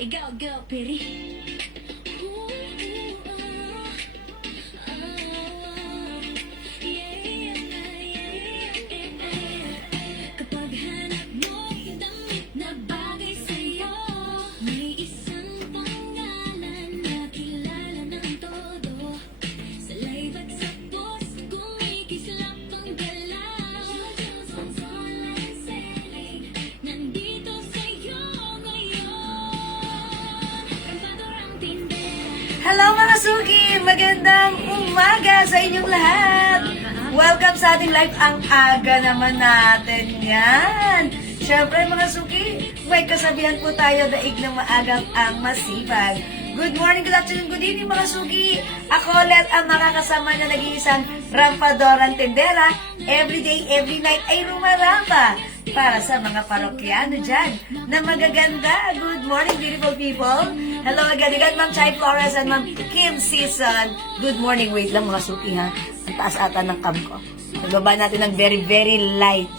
Ikaw, go, peri. Kapag hanap mo yung damit na bagay sa'yo, may isang pangalan na kilala ng todo. Sa live at sa post, kumikislap ang galaw. Ang online selling, nandito sa'yo ngayon. Kamadorang tindera. Hello mga suki! Magandang umaga sa inyong lahat! Welcome sa ating live. Ang aga naman natin yan! Siyempre mga suki, may kasabihan po tayo, daig ng maagang ang masipag. Good morning, good afternoon, good evening mga suki! Ako ulit ang makakasama na nag-iisang rampadorang tendera. Every day, every night ay rumarampa para sa mga parokyano dyan na magaganda. Good morning, beautiful people! Hello again, Ma'am Chai Flores and Ma'am Kim Season. Good morning. Wait lang mga suki ha. Ang taas ata ng cam ko. Nagbaba natin ng very, very light.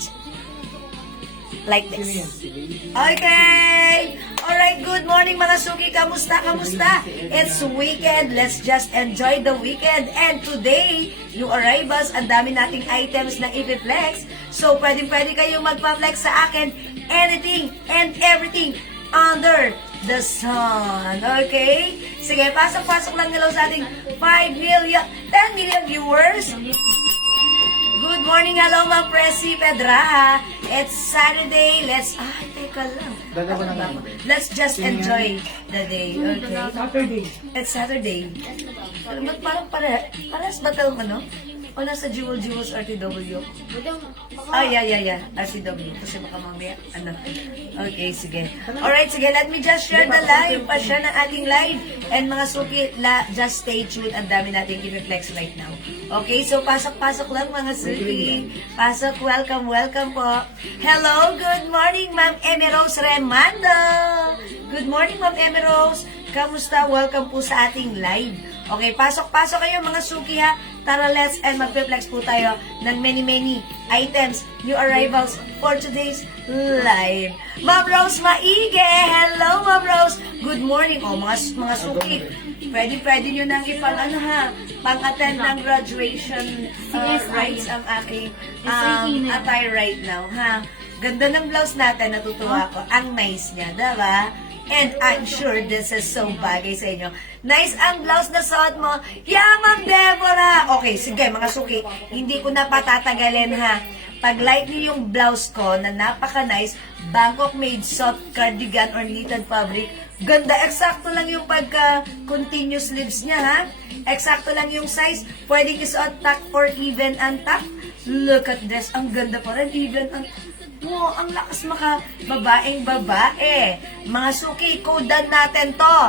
Like this. Okay! Alright, good morning mga suki. Kamusta, kamusta? It's weekend. Let's just enjoy the weekend. And today, new arrivals, ang dami nating items na i-flex. So, pwede kayong magpa-flex sa akin anything and everything under the sun. Okay? Sige, pasok-pasok lang nila sa ating 10 million viewers. Good morning, hello, Ma'am Presi Pedra. It's Saturday. Teka lang. Let's just enjoy the day. Okay? Saturday. It's Saturday. Ba't parang paras ba tawag ano? O nasa Jewels RTW? Yeah. RCW. Kasi baka mamaya, ano. Okay, sige. Alright, sige. Let me just share the live. Pa-share ng ating live. And mga suki, just stay tuned. Ang dami natin i-reflex right now. Okay, so pasok-pasok lang mga suki. Pasok, welcome po. Hello, good morning, Ma'am Emi Rose Remando. Good morning, Ma'am Emi Rose. Kamusta? Welcome po sa ating live. Okay, pasok-pasok kayo mga suki ha. Tara, let's and mag-flex po tayo ng many items, new arrivals for today's live. Ma'am Rose Maige! Hello, Ma'am Rose! Good morning. O, mga suki, pwede nyo nang pang-attend ng graduation rites ang aking attire right now, ha? Ganda ng blouse natin, natutuwa ko. Ang nice niya, diba? And I'm sure this is so bagay sa inyo. Nice ang blouse na suot mo. Yeah, Ma'am Deborah! Okay, sige mga suki. Hindi ko na patatagalin ha. Pag-like niyo yung blouse ko na napaka-nice, Bangkok made soft cardigan or knitted fabric. Ganda, eksakto lang yung pagka-continuous sleeves niya ha. Eksakto lang yung size. Pwedeng isuot tuck or even untuck. Look at this. Ang ganda pa rin. Even untuck. Wow, ang lakas babaeng babae. Mga suki, kodan natin to.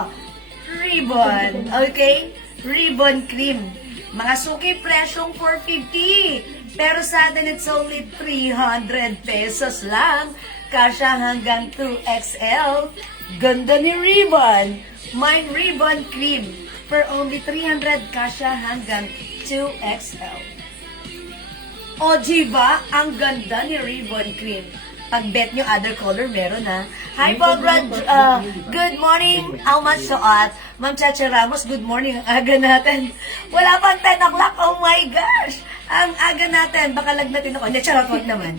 Ribbon, okay? Ribbon cream. Mga suki, presyong 450. Pero sa atin, it's only 300 pesos lang. Kasya hanggang 2XL. Ganda ni Ribbon. Mine Ribbon cream. For only 300, kasya hanggang 2XL. O, diba? Ang ganda ni Ribbon Cream. Pag bet nyo, other color, meron ha. Hi po, good morning. How much suot? Ma'am Chacha Ramos, good morning. Ang aga natin. Wala pang 10 o'clock. Oh my gosh. Ang aga natin. Baka lagnatin ako. Hindi, charot, wag naman.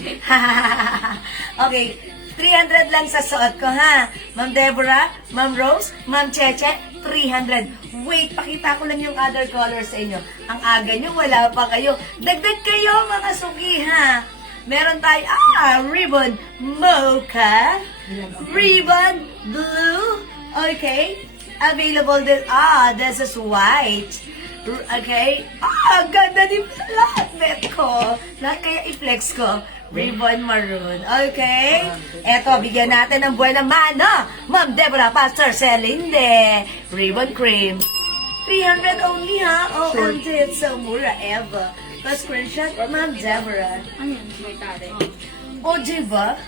Okay. 300 lang sa suot ko, ha? Ma'am Deborah, Ma'am Rose, Ma'am Cheche, 300. Wait, pakita ko lang yung other colors sa inyo. Ang aga nyo, wala pa kayo. Dagdag kayo, mga suki, ha? Meron tayo, ribbon mocha, ribbon blue, okay? Available din, this is white. Okay? Ganda din lahat, bet ko. Lahat kaya i-flex ko. Ribbon maroon. Okay? Eto, bigyan natin ng buwan naman, no? Ma'am Deborah Pastor Celinde. Ribbon cream. 300 only, ha? Oh, and it's so mura ever. Pa-screenshot, Ma'am Deborah. Ano yan? May tari. O, diba?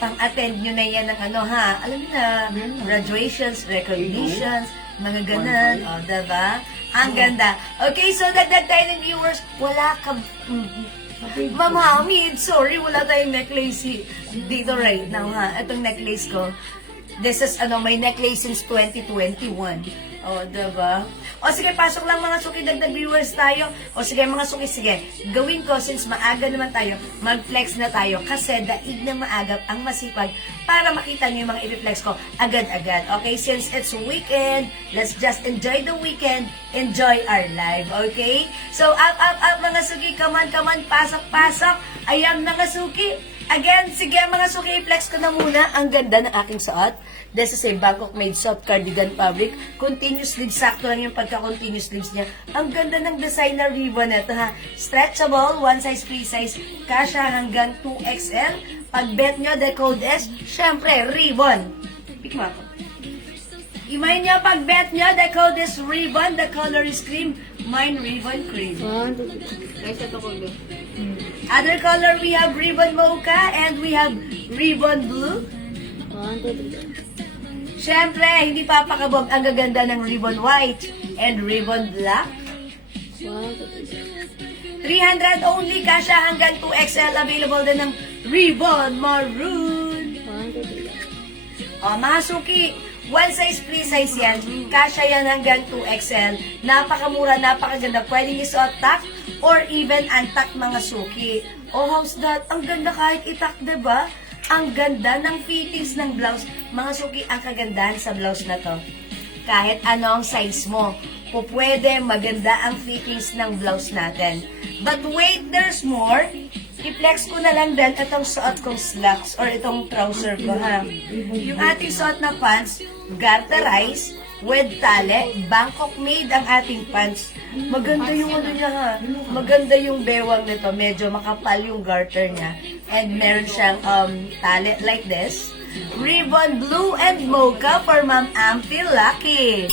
Pang-attend nyo na yan ng ano, ha? Alam niyo na, graduations, recognitions, mga ganun. O, diba? Ang ganda. Okay, so dagdag tayo ng viewers. Wala ka... Ma'am Hamid, sorry, wala tayong necklace dito right now, ha? Itong necklace ko. This is, may necklace since 2021. O, diba? O, sige, pasok lang mga suki, dagdag viewers tayo. O, sige, mga suki, sige. Gawin ko, since maaga naman tayo, mag-flex na tayo. Kasi daig na maagap ang masipag para makita niyo yung mga i-flex ko agad-agad. Okay, since it's weekend, let's just enjoy the weekend, enjoy our life, okay? So, up, mga suki, come on, pasok. Ayan, mga suki. Again, sige mga suki, i-flex ko na muna. Ang ganda ng aking suot. This is a Bangkok made soft cardigan fabric. Continuous sleeves, sakto lang yung pagka-continuous sleeves niya. Ang ganda ng designer ribbon ito ha. Stretchable, one size, free size. Kasha hanggang 2XL. Pag bet nyo, the code is, syempre, ribbon. Pick mo ako. Imay nyo, pag bet nyo, the code is ribbon. The color is cream. Mine, ribbon, cream. Guys, ito ko doon. Other color, we have ribbon mocha and we have ribbon blue. 1, 2, 3. Siyempre, hindi papakabog ang gaganda ng ribbon white and ribbon black. 1, 2, 3. 300 only, kasha hanggang 2XL. Available din ng ribbon maroon. 1, 2, 3. O, mga suki, one size, free size yan. Kasha yan hanggang 2XL. Napakamura, napakaganda. Pwedeng isuot tak or even untak mga suki. Oh, how's that? Ang ganda kahit itak, diba? Ang ganda ng fittings ng blouse. Mga suki, ang kagandahan sa blouse na to. Kahit ano ang size mo, pwede maganda ang fittings ng blouse natin. But wait, there's more. I-flex ko na lang din itong suot kong slacks or itong trouser ko, ha. Yung ating suot na pants, garterized, with tale, Bangkok made ang ating pants. Maganda yung ano niya, ha. Maganda yung bewang nito. Medyo makapal yung garter niya. And meron siyang tale like this. Ribbon blue and mocha for Ma'am Ampy Lucky.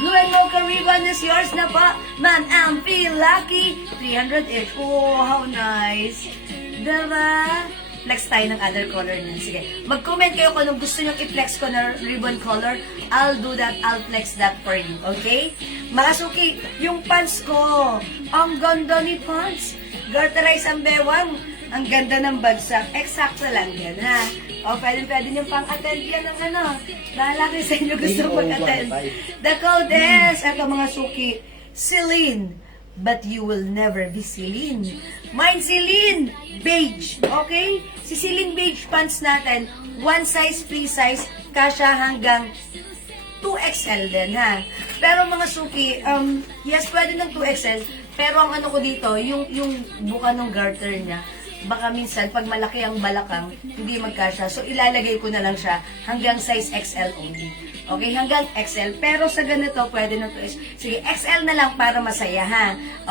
Blue and mocha ribbon is yours na po, Ma'am Ampy Lucky. 300-ish. Oh, how nice. Diba? Flex tayo ng other color niya. Sige, mag-comment kayo kung anong gusto nyo i-flex ko na ribbon color. I'll do that. I'll flex that for you. Okay? Mga suki, yung pants ko. Ang ganda ni pants. Garterize ang bewang. Ang ganda ng bagsak. Eksakto lang yan, ha? O, pwede nyo pang-attend yan ng ano. Bahala kayo sa inyo gusto pag-attend. The code is, eto mga suki, Celine. But you will never be Celine. Mine Celine Beige. Okay? Si Celine Beige pants natin, one size, free size, kasha hanggang 2XL din, ha? Pero mga suki, yes, pwede ng 2XL, pero ang ano ko dito, yung buka ng garter niya, baka minsan, pag malaki ang balakang, hindi magkasya. So, ilalagay ko na lang siya hanggang size XL only. Okay, hanggang XL. Pero sa ganito, pwede na to. Sige, XL na lang para masaya, ha?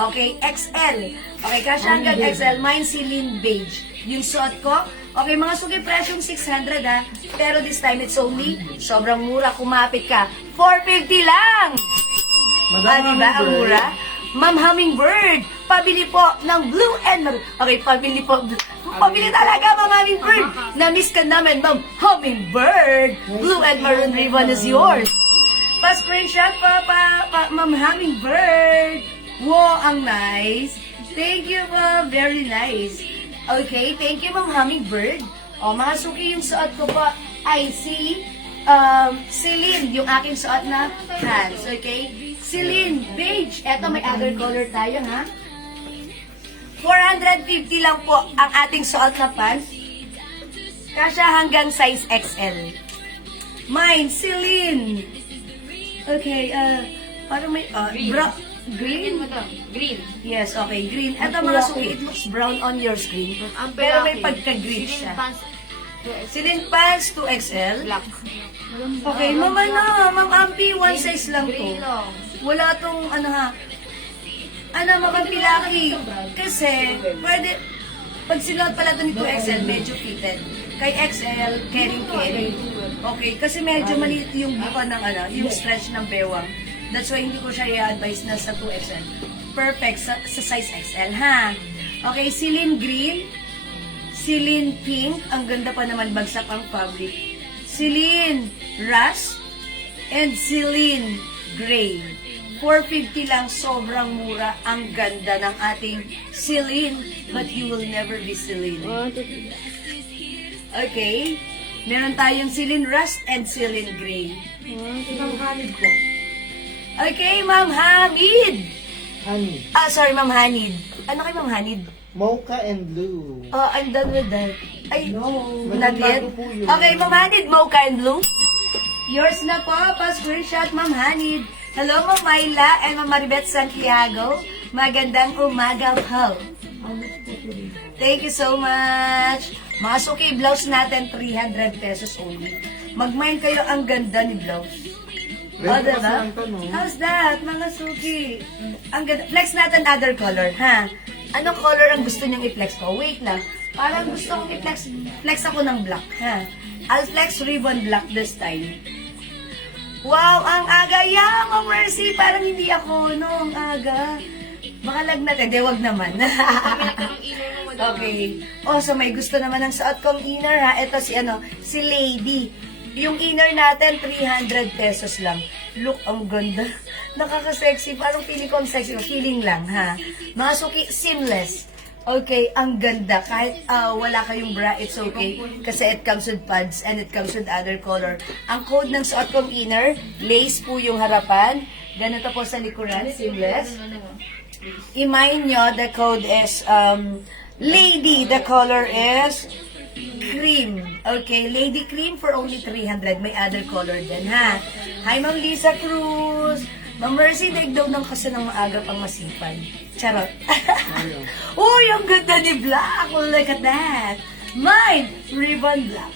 Okay, XL. Okay, kasya hanggang XL. Mine Celine Beige. Yung suot ko, okay, mga suki, presyong 600, ha? Pero this time, it's only, sobrang mura. Kumapit ka. 450 lang! Diba, ang mura? Ma'am Hummingbird, pabili po ng blue and maroon. Okay, pabili po. Pabili talaga, Ma'am Hummingbird. Na-miss ka namin, Ma'am Hummingbird. Blue and maroon ribbon is yours. Pa-screenshot pa, Ma'am Hummingbird. Wow, ang nice. Thank you, Ma'am. Very nice. Okay, thank you, Ma'am Hummingbird. O, mga suki, yung suot ko po ay si Celine, yung aking suot na pants. Okay? Celine Beige. Eto, may other color tayo, ha? 450 lang po ang ating suot na pants. Kasya hanggang size XL. Mine, Celine. Okay, parang may, green? Green. Yes, okay, green. Eto mga suki, it looks brown on your screen. Pero may pagka-green siya. Celine pants 2XL. Black. Okay, Ma'am Ampy, one size lang to. Wala tong, Ma'am Ampy Lucky. Kasi, pwede, pag sinuot pala ito ni 2XL, medyo fitted. Kay XL, carry. Okay, kasi medyo maliit yung buka ng, yung stretch ng bewang. That's why hindi ko siya i-advise na sa 2XL. Perfect sa size XL, ha? Okay, Celine Green. Celine Pink. Ang ganda pa naman, bagsak ang fabric. Celine Rust. And Celine Gray. 450 lang, sobrang mura. Ang ganda ng ating Celine. But you will never be Celine. Okay? Meron tayong Celine Rust and Celine Gray. Wow, Hanid ko. Okay, Ma'am Hamid. Hanid. Sorry, Ma'am Hanid. Ano kay Ma'am Hanid? Mocha and blue. Oh, I'm done with that. Ay, No, not yet? bago po yun. Okay, Ma'am Hanid, Mocha and Blue. Yours na po, pa-screenshot, Ma'am Hanid. Hello, Ma'am Myla and Ma'am Maribeth Santiago. Magandang umaga po. Thank you so much. Mga suki, blouse natin, 300 pesos only. Mag-mind kayo, ang ganda ni blouse. Meron Oh, pa diba? silang tanong. How's that, mga suki? Ang ganda. Flex natin other color, ha? Anong color ang gusto niyong i-flex ko? Wait lang. Parang gusto kong i-flex. Flex ako ng black, ha? I'll flex ribbon black this time. Wow, ang aga. Yeah, Ma'am Mercy. Parang hindi ako, no? Ang aga. Baka lagnat. Hindi, wag naman. Okay. Oh, so may gusto naman ng suot kong inner, ha? Ito si Lady. Yung inner natin, 300 pesos lang. Look, ang ganda. Nakaka-sexy. Parang feeling ko ang sexy. Feeling lang, ha? Mga suki, seamless. Okay, ang ganda. Kahit wala kayong bra, it's okay. Kasi it comes with pads and it comes with other color. Ang code ng suot kong inner, lace po yung harapan. Ganito po sa likuran, seamless. I-mind nyo, the code is Lady. The color is cream. Okay, Lady Cream for only 300. May other color din, ha? Hi, Ma'am Lisa Cruz. Ma'am Mercy, daig daw ng kasi ng maaga pang masipag. Charot. Uy, ang ganda ni Black. Oh, look at that. Mine, ribbon black.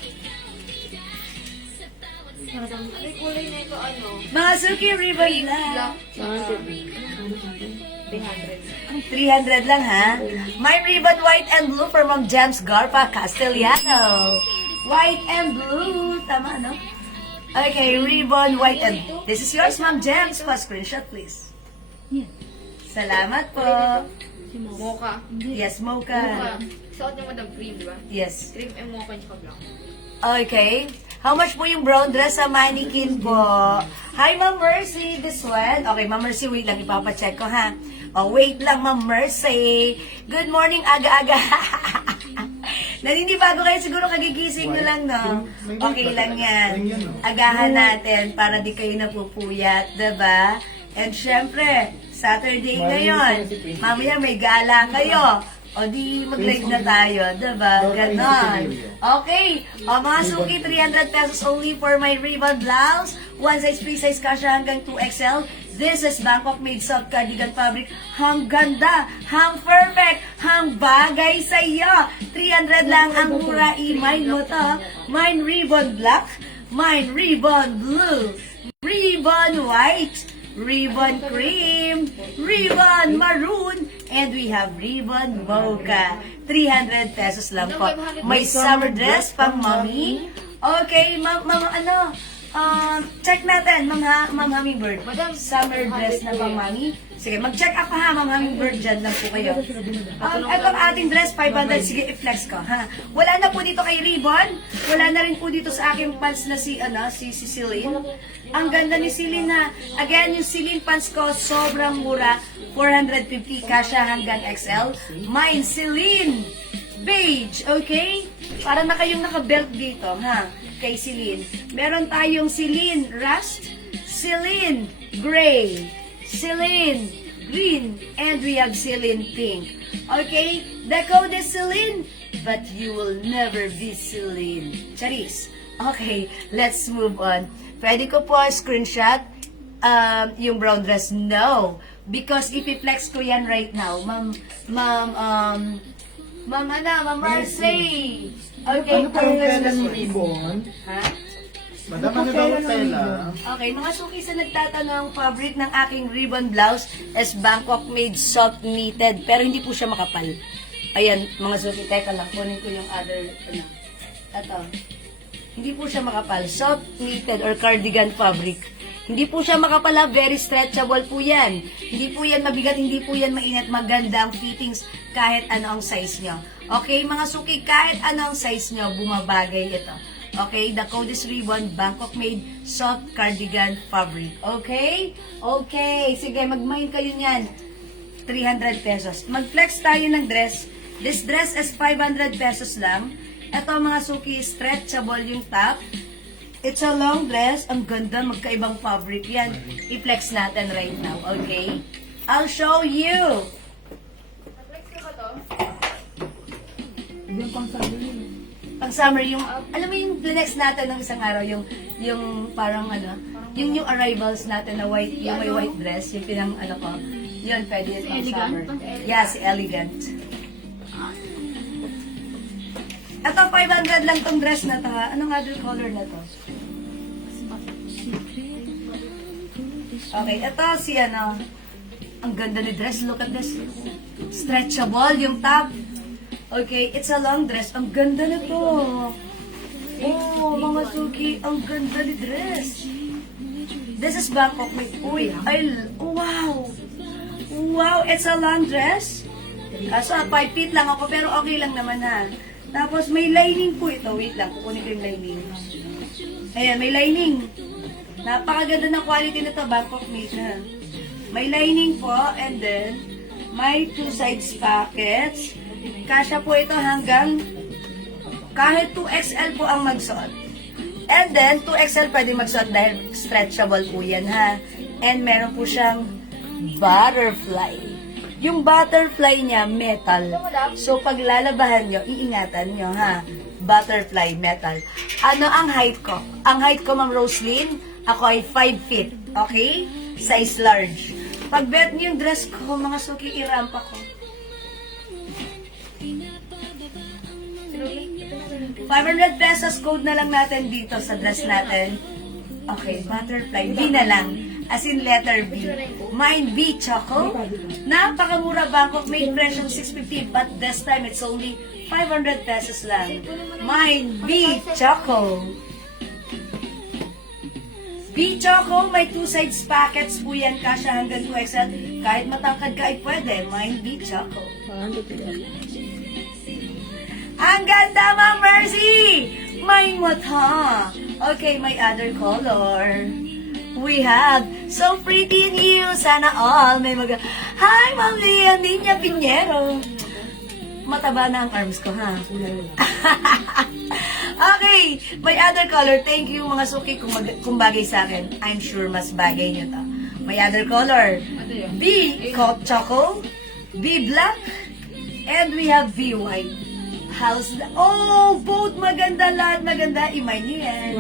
Ay, kulay na ito, ano? Mga suki, ribbon black. 300 lang, ha? My ribbon white and blue for Ma'am James Garpa Castellano. White and blue. Tama, no? Okay, ribbon white and this is yours, Ma'am James. Pa-screenshot, please. Salamat po. Mocha. Yes, Mocha. mocha. Suot niya madam cream, di ba? Yes. Cream and mocha niya black. Okay. How much po yung brown dress sa mannequin po? Hi, Ma'am Mercy. This one. Okay, Ma'am Mercy, wait lang. Ipapacheck ko, ha? Oh, wait lang, Ma'am Mercy. Good morning, aga-aga. Naninibago kayo, siguro kagigising nyo lang, no? Okay lang yan. Agahan natin para di kayo napupuyat, diba? And syempre, Saturday ngayon. Mamaya may gala kayo. O di mag-live na tayo, diba? Ganon. Okay. O mga suki, 300 pesos only for my ribbon blouse. One size, free size, kasha hanggang 2XL. This is Bangkok made soft cardigan fabric. Hang ganda, hang perfect, hang bagay sa iyo. 300 lang ang mura. I-mine mo to. Mine ribbon black, mine ribbon blue, ribbon white, ribbon cream, ribbon maroon, and we have ribbon mocha. 300 pesos lang po. May summer dress pang mommy. Okay, check natin, Ma'am Hummingbird. Summer dress na pang mommy. Sige, mag-check up ha, Ma'am Hummingbird. Dyan lang po kayo. Ito ang ating dress, 500. Sige, i-flex ko, ha? Wala na po dito kay Ribbon. Wala na rin po dito sa aking pants na si Celine. Ang ganda ni Celine, ha? Again, yung Celine pants ko, sobrang mura. 450, kasha hanggang XL. Mine, Celine. Beige, okay? Para na kayong naka-belt dito, ha? Kay Celine. Meron tayong Celine Rust, Celine Gray, Celine Green, and we have Celine Pink. Okay? The code is Celine, but you will never be Celine. Charis. Okay, let's move on. Pwede ko po screenshot yung brown dress? No. Because if i-flex ko yan right now, Ma'am Marcy. Okay, Ano pa yung tela ni Ribbon? Ha? Madam, ano daw ang tela? Okay, mga suki sa nagtatanong, fabric ng aking ribbon blouse is Bangkok made soft knitted, pero hindi po siya makapal. Ayan, mga suki, teka lang, kunin ko yung other, ito. Hindi po siya makapal, soft knitted or cardigan fabric. Hindi po siya makapala, very stretchable po yan. Hindi po yan mabigat, hindi po yan mainit, maganda ang fittings kahit ano ang size nyo. Okay, mga suki, kahit ano ang size nyo, bumabagay ito. Okay, the code is Ribbon, Bangkok made soft cardigan fabric. Okay? Okay, sige, mag-mind kayo niyan. 300 pesos. Mag-flex tayo ng dress. This dress is 500 pesos lang. Ito mga suki, stretchable yung top. It's a long dress. Ang ganda, magkaibang fabric yan. I-flex natin right now, okay? I'll show you. Flex ka ba to? Yung pang sabi yun. Ang summer, yung, alam mo yung flex natin ng isang araw, yung parang ano, yung new arrivals natin na white, yung may white dress, yung pinang ano ko, yun, pwede yun pang summer. Yeah, si Elegant. Ito, 500 lang tong dress na to, ha? Anong other color na to? Okay, ito si ano, ang ganda ni dress, look at this. Stretchable yung top. Okay, it's a long dress. Ang ganda na to. Oh, mga suki, ang ganda ni dress. This is Bangkok. Uy, wow. Wow, it's a long dress. So, 5 feet lang ako, pero okay lang naman ha. Tapos, may lining po ito. Wait lang, kukunin ko yung lining. Ayan, may lining. Napakaganda ng quality nito, Bangkok made na. May lining po, and then, may 2 sides pockets. Kasya po ito hanggang kahit 2XL po ang magsuot. And then, 2XL pwede magsuot dahil stretchable po yan ha. And meron po siyang butterfly. Yung butterfly niya, metal. So, pag lalabahan nyo, iingatan nyo ha. Butterfly, metal. Ano ang height ko? Ang height ko, Ma'am Roslyn, ako ay 5 feet. Okay? Size large. Pag bet niyo yung dress ko, mga suki, irampa ko. 500 pesos code na lang natin dito sa dress natin. Okay, butterfly. B na lang. As in letter B. Mine B, Choco. Napakamura, Bangkok. Made fresh ng 650, but this time it's only 500 pesos lang. Mine B, Choco. B Choco, may 2 sides packets po yan. Kasya hanggang 2XL. Kahit matangkad ka ay pwede. Mine B Choco. Ang ganda, Ma'am Mercy! May mata. Okay, may other color. We have so pretty new. Sana all may Hi, Ma'am Leonia Pinheiro. Mataba na ang arms ko, ha? Okay, may other color. Thank you, mga suki, kung bagay sa akin. I'm sure mas bagay nyo to. May other color. B, Choco. B, black. And we have B, white. House. Oh, both maganda lahat. Maganda. Imay niyo yan.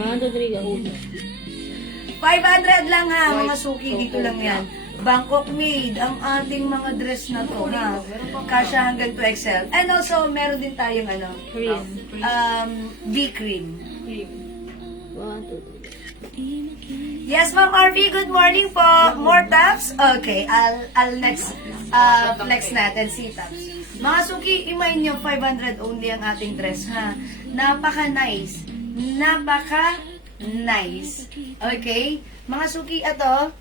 500 lang ha, mga suki. Dito lang yan. Bangkok made ang ating mga dress na to, ha? Kasya hanggang 2XL. And also, meron din tayong ano? B cream. Yes, Ma'am RV, good morning po. More tops? Okay, I'll next flex natin si tops. Mga suki, imay nyo, 500 only ang ating dress, ha? Napaka-nice. Napaka-nice. Okay? Mga suki, ito,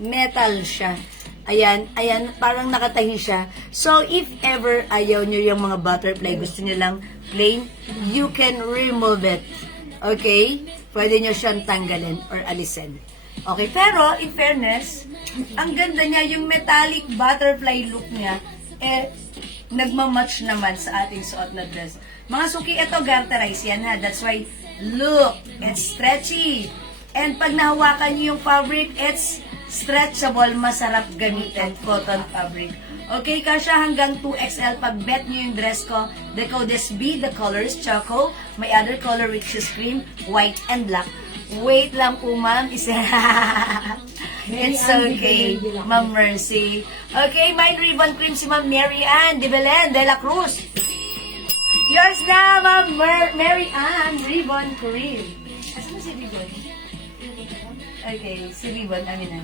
metal siya. Ayan, parang nakatahi siya. So, if ever ayaw nyo yung mga butterfly, gusto nyo lang plain, you can remove it. Okay? Pwede nyo siyang tanggalin or alisin. Okay, pero, in fairness, ang ganda niya, yung metallic butterfly look niya, nagmamatch naman sa ating suot na dress. Mga suki, ito garterize yan ha. That's why, look, it's stretchy. And pag nahawakan nyo yung fabric, it's stretchable, masarap gamitin, cotton fabric. Okay, kasya hanggang 2XL. Pag bet nyo yung dress ko, the code is B, the color is Choco. May other color which is cream, white, and black. Wait lang po, ma'am. It's okay, Ma'am Mercy. Okay, my ribbon cream si Ma'am Mary Ann de Belen de la Cruz. Yours na, Ma'am Mary Ann, ribbon cream. Asan mo si ribbon? Okay, si ribbon, amin na.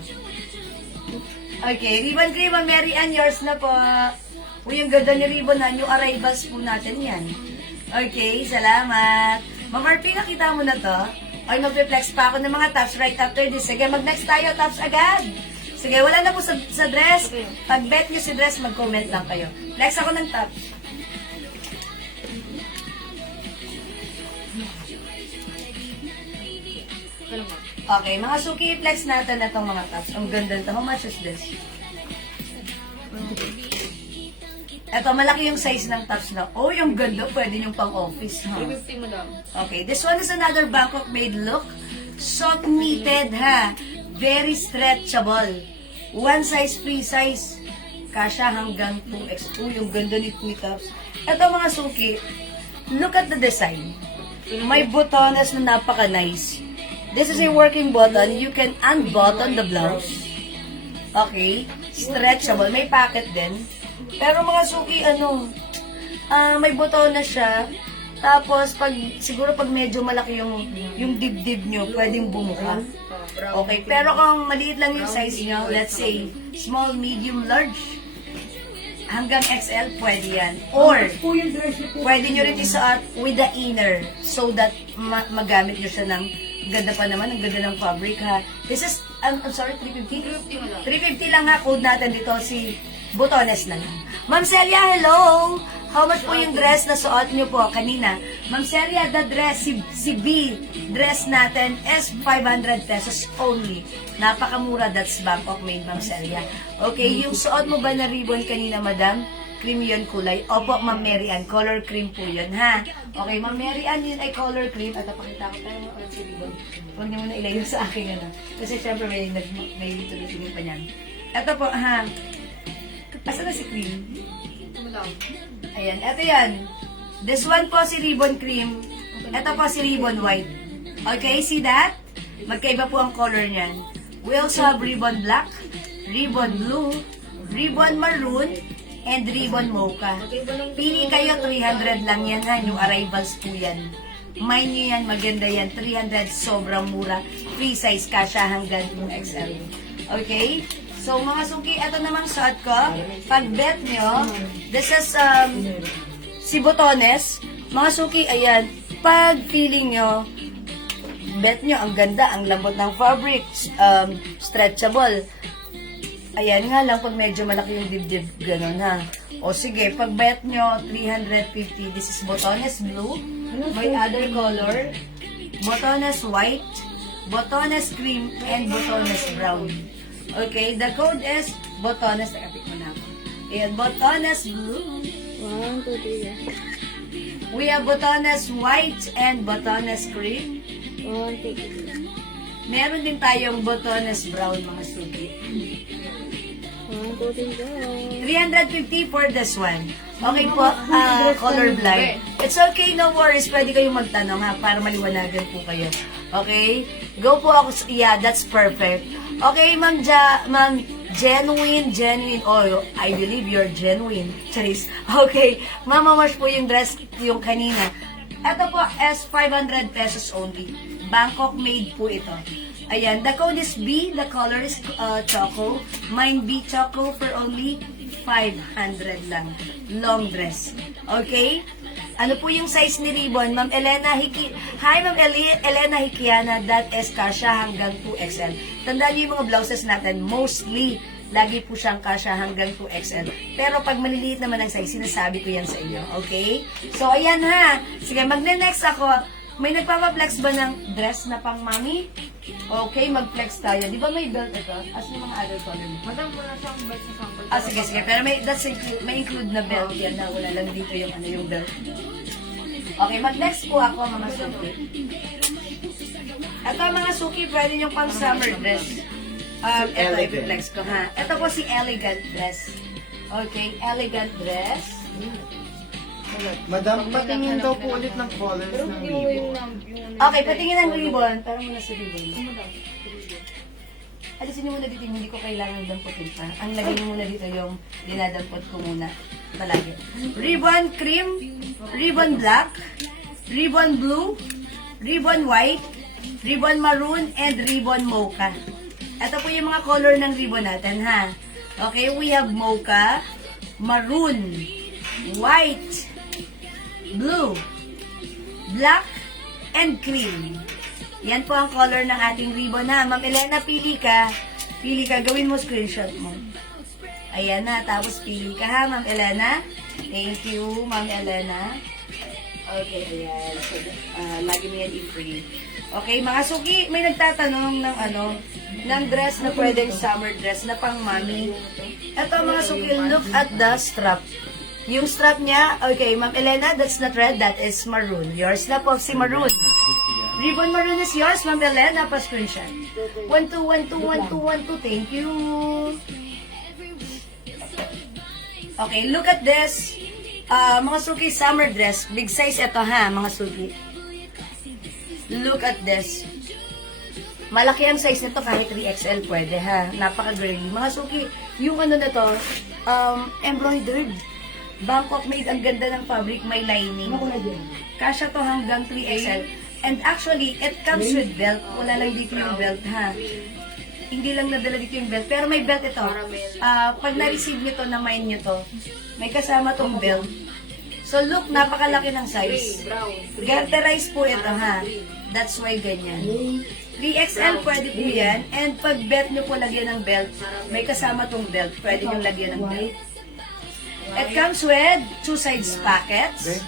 Okay, ribbon cream, Ma'am Mary Ann, yours na po. Uy, yung ganda ni ribbon na, new arrivals po natin yan. Okay, salamat. Ma'am RP, nakita mo na to? Ay, mag-reflex pa ako ng mga tops right after this. Sige, mag-next tayo, tops agad. Sige, wala na po sa dress. Pag bet nyo si dress, mag-comment lang kayo. Flex ako ng tops. Okay, mga suki, flex natin na itong mga tops. Ang ganda nito. How much is this? Eto, malaki yung size ng tops na. Oh, yung ganda. Pwede yung pang-office, ha? 350 madam. Okay, this one is another Bangkok made look. Soft knitted, ha? Very stretchable. One size, free size. Kasha hanggang 2X. Oh, yung ganda ni tops. Eto, mga suki. Look at the design. May botones na napaka-nice. This is a working button. You can unbutton the blouse. Okay? Stretchable. May pocket din. Pero mga suki, may buton na siya. Tapos, siguro pag medyo malaki yung dibdib nyo, pwedeng bumuka. Okay? Pero kung maliit lang yung size nyo, let's say, small, medium, large, hanggang XL, pwede yan. Or, pwede nyo rin isuot with the inner so that magamit nyo siya ng ganda pa naman, ang ganda ng fabric, ha. This is, I'm sorry, 350? 350 lang ha, code natin dito, si Botones na lang. Ma'am Celia, hello! How much po yung dress na suot nyo po kanina? Ma'am Celia, the dress, si B, dress natin is 500 pesos only. Napakamura, that's Bangkok made, Ma'am Celia. Okay, yung suot mo ba na ribbon kanina, madam? Cream yun kulay. Opo, Ma'am Mary Ann, color cream po yun, ha? Okay, Ma'am Mary Ann, yun ay color cream. At napakita ko tayo mga si ribbon. Huwag niyo muna ilayo sa akin, Kasi syempre may tuloy-tuloy pa niyan. Ito po, ha? Asa na si cream? Ito madam. Ayan, ito yan. This one po si ribbon cream. Ito po si ribbon white. Okay, see that? Magkaiba po ang color niyan. We also have ribbon black, ribbon blue, ribbon maroon, and ribbon mocha. Pili kayo, 300 lang yan, ha? Yung arrivals po yan. Mind nyo yan, maganda yan. 300, sobrang mura. Free size, kasha hanggang 2XL. Okay? So, mga suki, ito namang suot ko. Pag bet nyo, this is si Botones. Mga suki, ayan. Pag feeling nyo, bet nyo, ang ganda, ang lambot ng fabric, stretchable. Ayan nga lang, pag medyo malaki yung dibdib, ganun ha. O sige, pag bet nyo, 350, this is Botones blue. May other color. Botones white, Botones cream, and Botones brown. Okay, the code is Botones. Nakapit mo na ako. Ayan, Botones blue. 1, 2, 3. We have Botones white and Botones cream. 1, 2, 3. Meron din tayong Botones brown, mga suki. 1, 2, 3, 350 for this one. Okay po, color blind. It's okay, no worries. Pwede kayong magtanong ha, para maliwanagan po kayo. Okay? Go po ako. Yeah, that's perfect. Okay, Ma'am genuine. Oh, I believe you're genuine. Charis. Okay. Mama Marsh po yung dress yung kanina. Ito po is 500 pesos only. Bangkok made po ito. Ayan, the code is B, the color is choco. Mine B choco for only 500 lang. Long dress. Okay? Ano po yung size ni ribbon? Ma'am Elena Hi, Ma'am Elena Hikiana. That is kasha hanggang 2XL. Tandaan niyo yung mga blouses natin. Mostly, lagi po siyang kasha hanggang 2XL. Pero pag maliliit naman ang size, sinasabi ko yan sa inyo. Okay? So, ayan ha. Sige, magne-next ako. May nagpapaplex ba ng dress na pang mami? Okay, mag-flex tayo. Di ba may belt ito? As yung mga other color mo? Madam, wala siyang belt sa sample. Sige. Pero may include na belt yan na wala lang dito yung belt. Okay, mag-next po ako, mga suki. Ito, mga suki, pwede yung pang summer dress. Ito, i-flex ko, ha? Ito po si elegant dress. Okay, elegant dress. Madam, patingin daw po ulit ng colors ng ribbon. Okay, patingin ang ribbon. Parang muna sa ribbon. Alisin niyo muna dito, hindi ko kailangan damputin pa. Ang lagay niyo muna dito yung dinadampot ko muna. Palagi. Ribbon cream, ribbon black, ribbon blue, ribbon white, ribbon maroon, and ribbon mocha. Ito po yung mga color ng ribbon natin, ha? Okay, we have mocha, maroon, white, blue, black, and cream. Yan po ang color ng ating ribbon, ha? Ma'am Elena, pili ka. Pili ka. Gawin mo screenshot mo. Ayan na. Tapos pili ka, ha, Ma'am Elena? Thank you, Ma'am Elena. Okay, ayan. So, lagi mo yan i-free. Okay, mga suki, may nagtatanong ng ng dress na pwedeng summer dress na pang mami. Ito, mga suki, look at the strap. Yung strap niya, okay, Ma'am Elena, that's not red, that is maroon. Yours na po, si maroon. Ribbon maroon is yours, Ma'am Elena, pa-screenshot. 1, 2, 1, 2, 1, 2, 1, 2, thank you. Okay, look at this. Mga suki, summer dress. Big size ito ha, mga suki. Look at this. Malaki ang size nito, kahit 3XL pwede ha. Napaka-girly. Mga suki, yung ano na to, embroidered. Bangkok made, ang ganda ng fabric, may lining. Kasya to hanggang 3XL. And actually, it comes with belt. Wala lang dito yung belt ha. Hindi lang nadala dito yung belt, pero may belt ito. Pag na-receive nyo to, na-mine nyo to, may kasama tong belt. So look, napakalaki ng size. Garterize po ito ha. That's why ganyan. 3XL pwede po yan. And pag belt nyo po lagyan ng belt, may kasama tong belt. Pwede nyo lagyan ng belt. It comes with 2 sides pockets.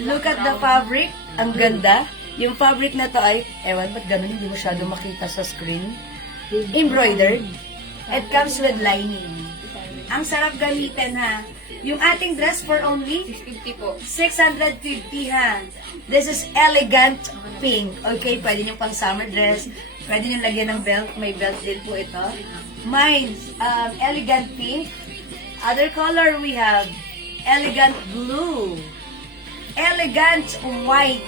Look at the fabric. Ang ganda. Yung fabric na to ay, ewan, ba't ganun hindi masyado makita sa screen? Embroidered. It comes with lining. Ang sarap gamitin ha. Yung ating dress for only 650 po. 650 ha. This is elegant pink. Okay, pwede nyo pang summer dress. Pwede nyo lagyan ng belt. May belt din po ito. Mine, elegant pink. Other color we have elegant blue. Elegant white.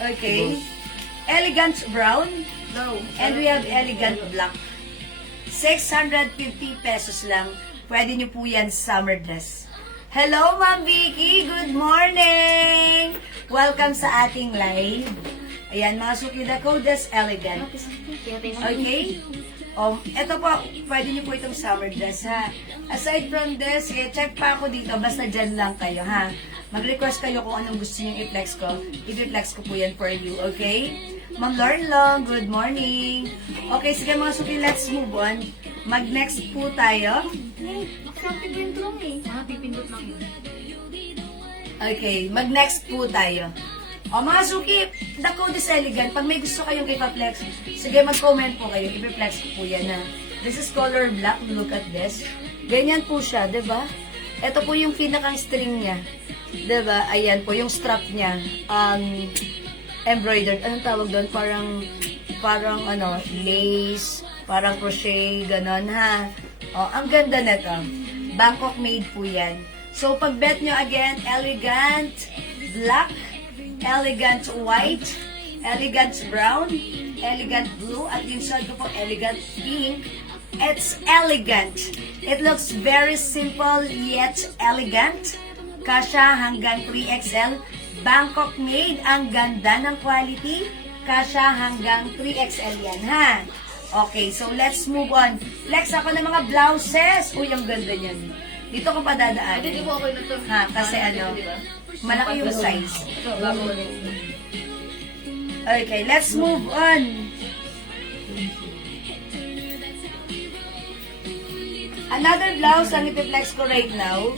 Okay. Elegant brown. No. And we have elegant black. 650 pesos lang. Pwede nyo po yan summer dress. Hello, Ma'am Vicky! Good morning! Welcome sa ating live. Ayan, mga suki, the code is elegant. Okay? Ito po, pwede nyo po itong summer dress, ha? Aside from this, check pa ako dito. Basta dyan lang kayo, ha? Mag-request kayo kung anong gusto nyo i-flex ko. I-flex ko po yan for you, okay? Ma'am Lauren Long, good morning. Okay, sige mga suki, let's move on. Mag-next po tayo. Pipindot lang yun. Okay, mag-next po tayo. O mga suki, the code is elegant. Pag may gusto kayong ipa-flex, sige mag-comment po kayo. I-flex ko po yan ha. This is color black. Look at this. Ganyan po siya, ba? Diba? Ito po yung pinakang string niya. Diba? Ayan po, yung strap niya. Embroidered. Anong tawag doon? Parang ano, lace, parang crochet, ganon ha. O, ang ganda nito. Bangkok made po yan. So, pag bet nyo again, elegant black, elegant white, elegant brown, elegant blue, at yung side ko po, elegant pink. It's elegant. It looks very simple yet elegant. Kasya hanggang 3XL. Bangkok made. Ang ganda ng quality. Kasya hanggang 3XL yan, ha? Okay, so let's move on. Flex ako ng mga blouses. Uy, ang ganda niyan. Dito ko pa dadaan. Hindi po okay na to. Ha, kasi ano, malaki yung size. Ito, bago mo rin. Okay, let's move on. Another blouse ang ipiplex ko right now.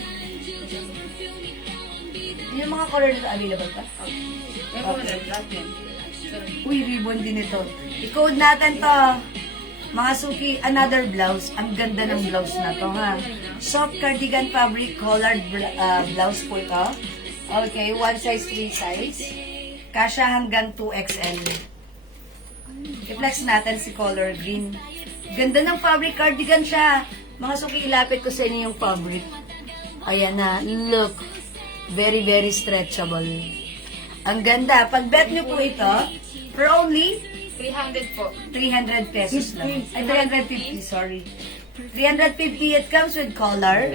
Yung mga color nito available pa? May po na lahat yan. Uy, ribbon din ito. I-code natin to. Mga suki, another blouse. Ang ganda ng blouse na to, ha? Soft cardigan fabric colored blouse po ito. Okay, 1 size, 3 size. Kasya hanggang 2XL. I-flex natin si color green. Ganda ng fabric, cardigan siya. Mga suki, ilapit ko sa inyo yung fabric. Ayan na, look. Very, very stretchable. Ang ganda. Pag bet nyo po ito, for only 300 po. 300 pesos lang. Ay, 350, sorry. 350, it comes with collar.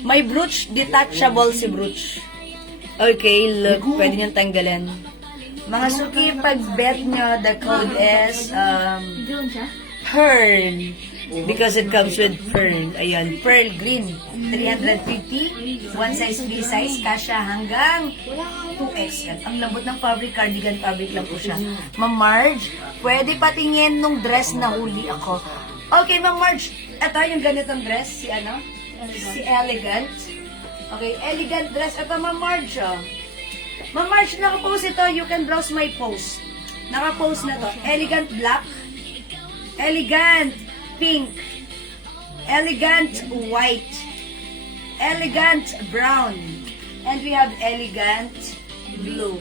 May brooch, detachable si brooch. Okay, look, pwede nyo tanggalin. Mga suki, pag bet nyo, the code is pearl. Because it comes with pearl. Ayan, pearl green. 350. 1 size, 3 size. Kasya hanggang 2XL. Ang lambot ng fabric, cardigan fabric lang po siya. Ma'am Marge, pwede patingin nung dress na huli ako. Okay, Ma'am Marge, ito yung ganitong dress. Si ano? Si Elegant. Okay, elegant dress. Ito, Ma'am Marge, oh. Ma'am Marge, nakapost ito. You can browse my post. Nakapost na to. Elegant black. Elegant pink. elegant white, elegant brown, and we have elegant blue.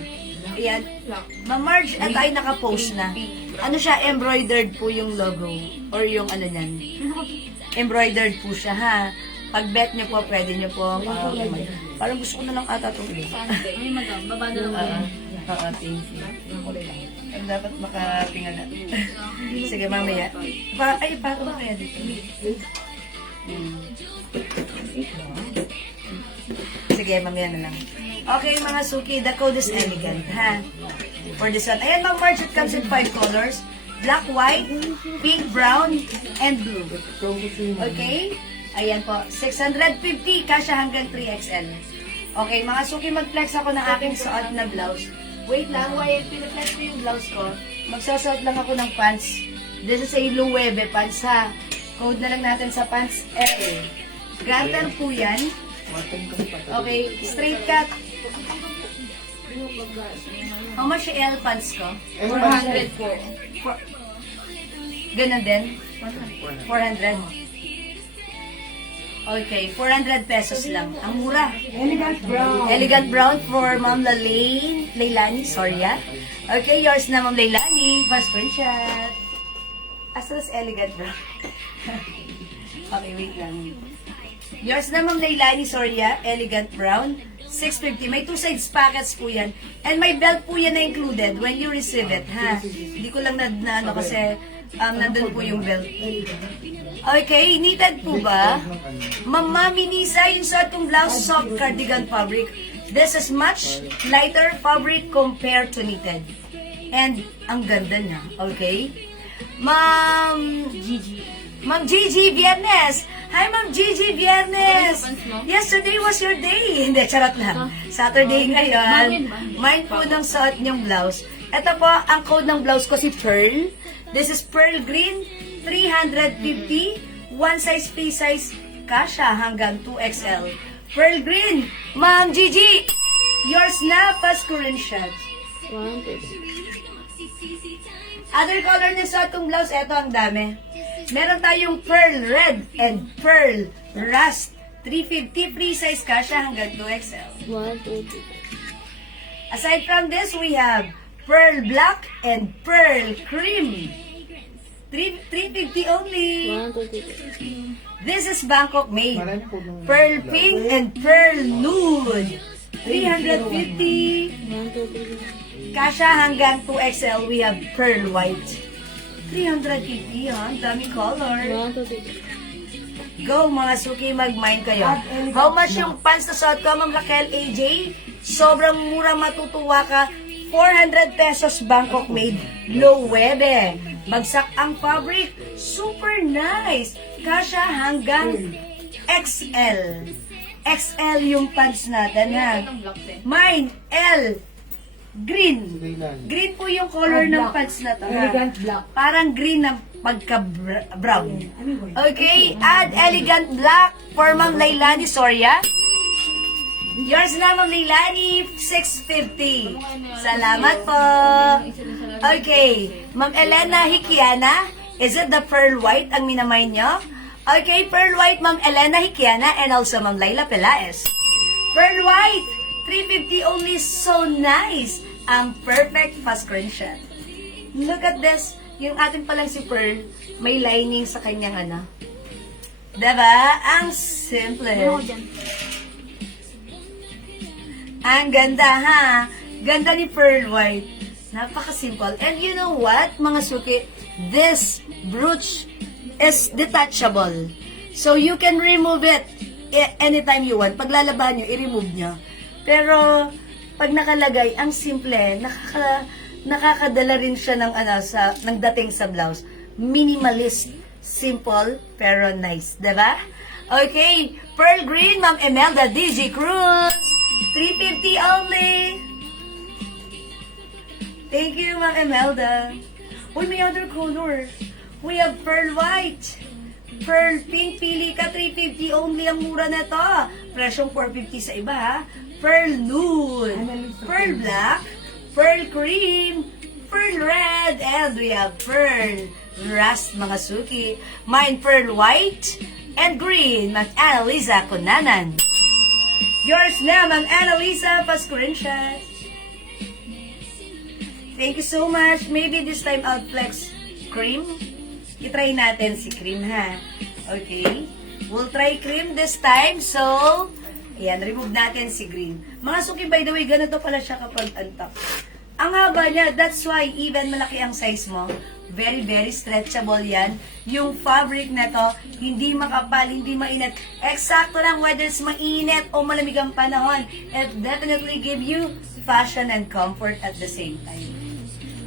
Ayan. Ma'am Marge, ito ay naka-post na. Ano siya, embroidered po yung logo. Or yung ano niyan. Embroidered po siya, ha. Pag bet niyo po, pwede niyo po. Parang gusto ko na lang ata itong ulit. Ay, madam. Baba na lang. Oo, thank you. Ang dapat makatinga na. Sige, mamaya. Paano ba kaya dito? Sige, mamaya na lang. Okay, mga suki, the code is elegant, ha? For this one. Ayan, Ma'am Marge, it comes in 5 colors. Black, white, pink, brown, and blue. Okay? Ayan po. 650, kasya hanggang 3XL. Okay, mga suki, mag-flex ako ng aking suot na blouse. Wait lang, while pinaflex ko yung blouse ko, magsasuot lang ako ng pants. This is a Loewe pants, ha? Code na lang natin sa pants L. Garter po yan. Okay, straight cut. How much yung L pants ko? 400 po. Ganun din? 400. Okay, 400 pesos lang. Ang mura. Elegant brown. Elegant brown for Ma'am Leilani, sorry ah. Okay, yours na Ma'am Leilani. First screenshot. Asas elegant brown. Okay, wait lang. Yours na Ma'am Leilani, sorry ah. Elegant brown. 650. May 2 sides packets po yan. And may belt po yan na included when you receive it, ha? Hindi ko lang na ano kasi nandun po yung belt. Okay, needed po ba? Mama Minisa, yung suot kong blouse, soft cardigan fabric. This is much lighter fabric compared to knitted. And ang ganda niya, okay? Ma'am Gigi Viernes. Hi, Ma'am Gigi Viernes. Yesterday was your day. Hindi, charot lang. Saturday ngayon. Mine po ng suot niyong blouse. Ito po, ang code ng blouse ko si Pearl. This is Pearl Green, 350. One size, free size, kasha hanggang 2XL. Pearl Green. Ma'am Gigi, yours na, Pasko rin siya. Other color na suot kong blouse, ito ang dami. Meron tayong pearl red and pearl rust. 350 free size kasha hanggang 2XL. Aside from this, we have pearl black and pearl cream. 350 only. This is Bangkok made. Pearl pink and pearl nude. 350. Kasha hanggang 2XL, we have pearl white. 350, ha? Daming color. Go, mga suki, mag-mine kayo. How much yung pants na suot ko, Ma'am Raquel AJ? Sobrang mura, matutuwa ka. 400 pesos Bangkok made. Loewe. Bagsak ang fabric. Super nice. Kasha hanggang XL. XL yung pants natin, ha? Mine, L. Green. Green po yung color ng pants na to. Elegant black. Parang green na pagka-brown. Okay, add elegant black for Ma'am Leilani Soria. Yours na, Ma'am Leilani, 650. Salamat po. Okay, Ma'am Elena Hikiana, is it the pearl white ang minamay nyo? Okay, pearl white, Ma'am Elena Hikiana, and also Ma'am Laila Pelaez. Pearl white, 350 only, so nice. Ang perfect fast screenshot. Look at this. Yung atin palang si Pearl, may lining sa kanyang ano. Diba? Ang simple. Ang ganda, ha? Ganda ni Pearl White. Napaka-simple. And you know what, mga suki? This brooch is detachable. So you can remove it anytime you want. Pag lalabahan nyo, i-remove nyo. Pero, pag nakalagay, ang simple, nakakadala rin siya ng, ng dating sa blouse. Minimalist, simple, pero nice. Diba? Okay, Pearl Green, Ma'am Emelda DG Cruz. 350 only. Thank you, Ma'am Emelda. Uy, may other color. We have Pearl White. Pearl Pink, pili ka, 350 only ang mura na to. Presyong 450 sa iba, ha? Pearl Nude, Pearl Black, Pearl Cream, Pearl Red, and we have Pearl Rust, mga suki. Mine Pearl White, And green, Ma'am Annalisa Cunanan. Yours na, Ma'am Annalisa, pa-screenshot. Thank you so much. Maybe this time I'll flex cream. I-try natin si cream, ha? Okay. We'll try cream this time. So, ayan, remove natin si green. Mga suki, by the way, ganito pala siya kapag antak. Ang haba niya, that's why even malaki ang size mo, very, very stretchable yan. Yung fabric na to, hindi makapal, hindi mainit. Eksakto lang whether it's mainit o malamig ang panahon. It definitely give you fashion and comfort at the same time.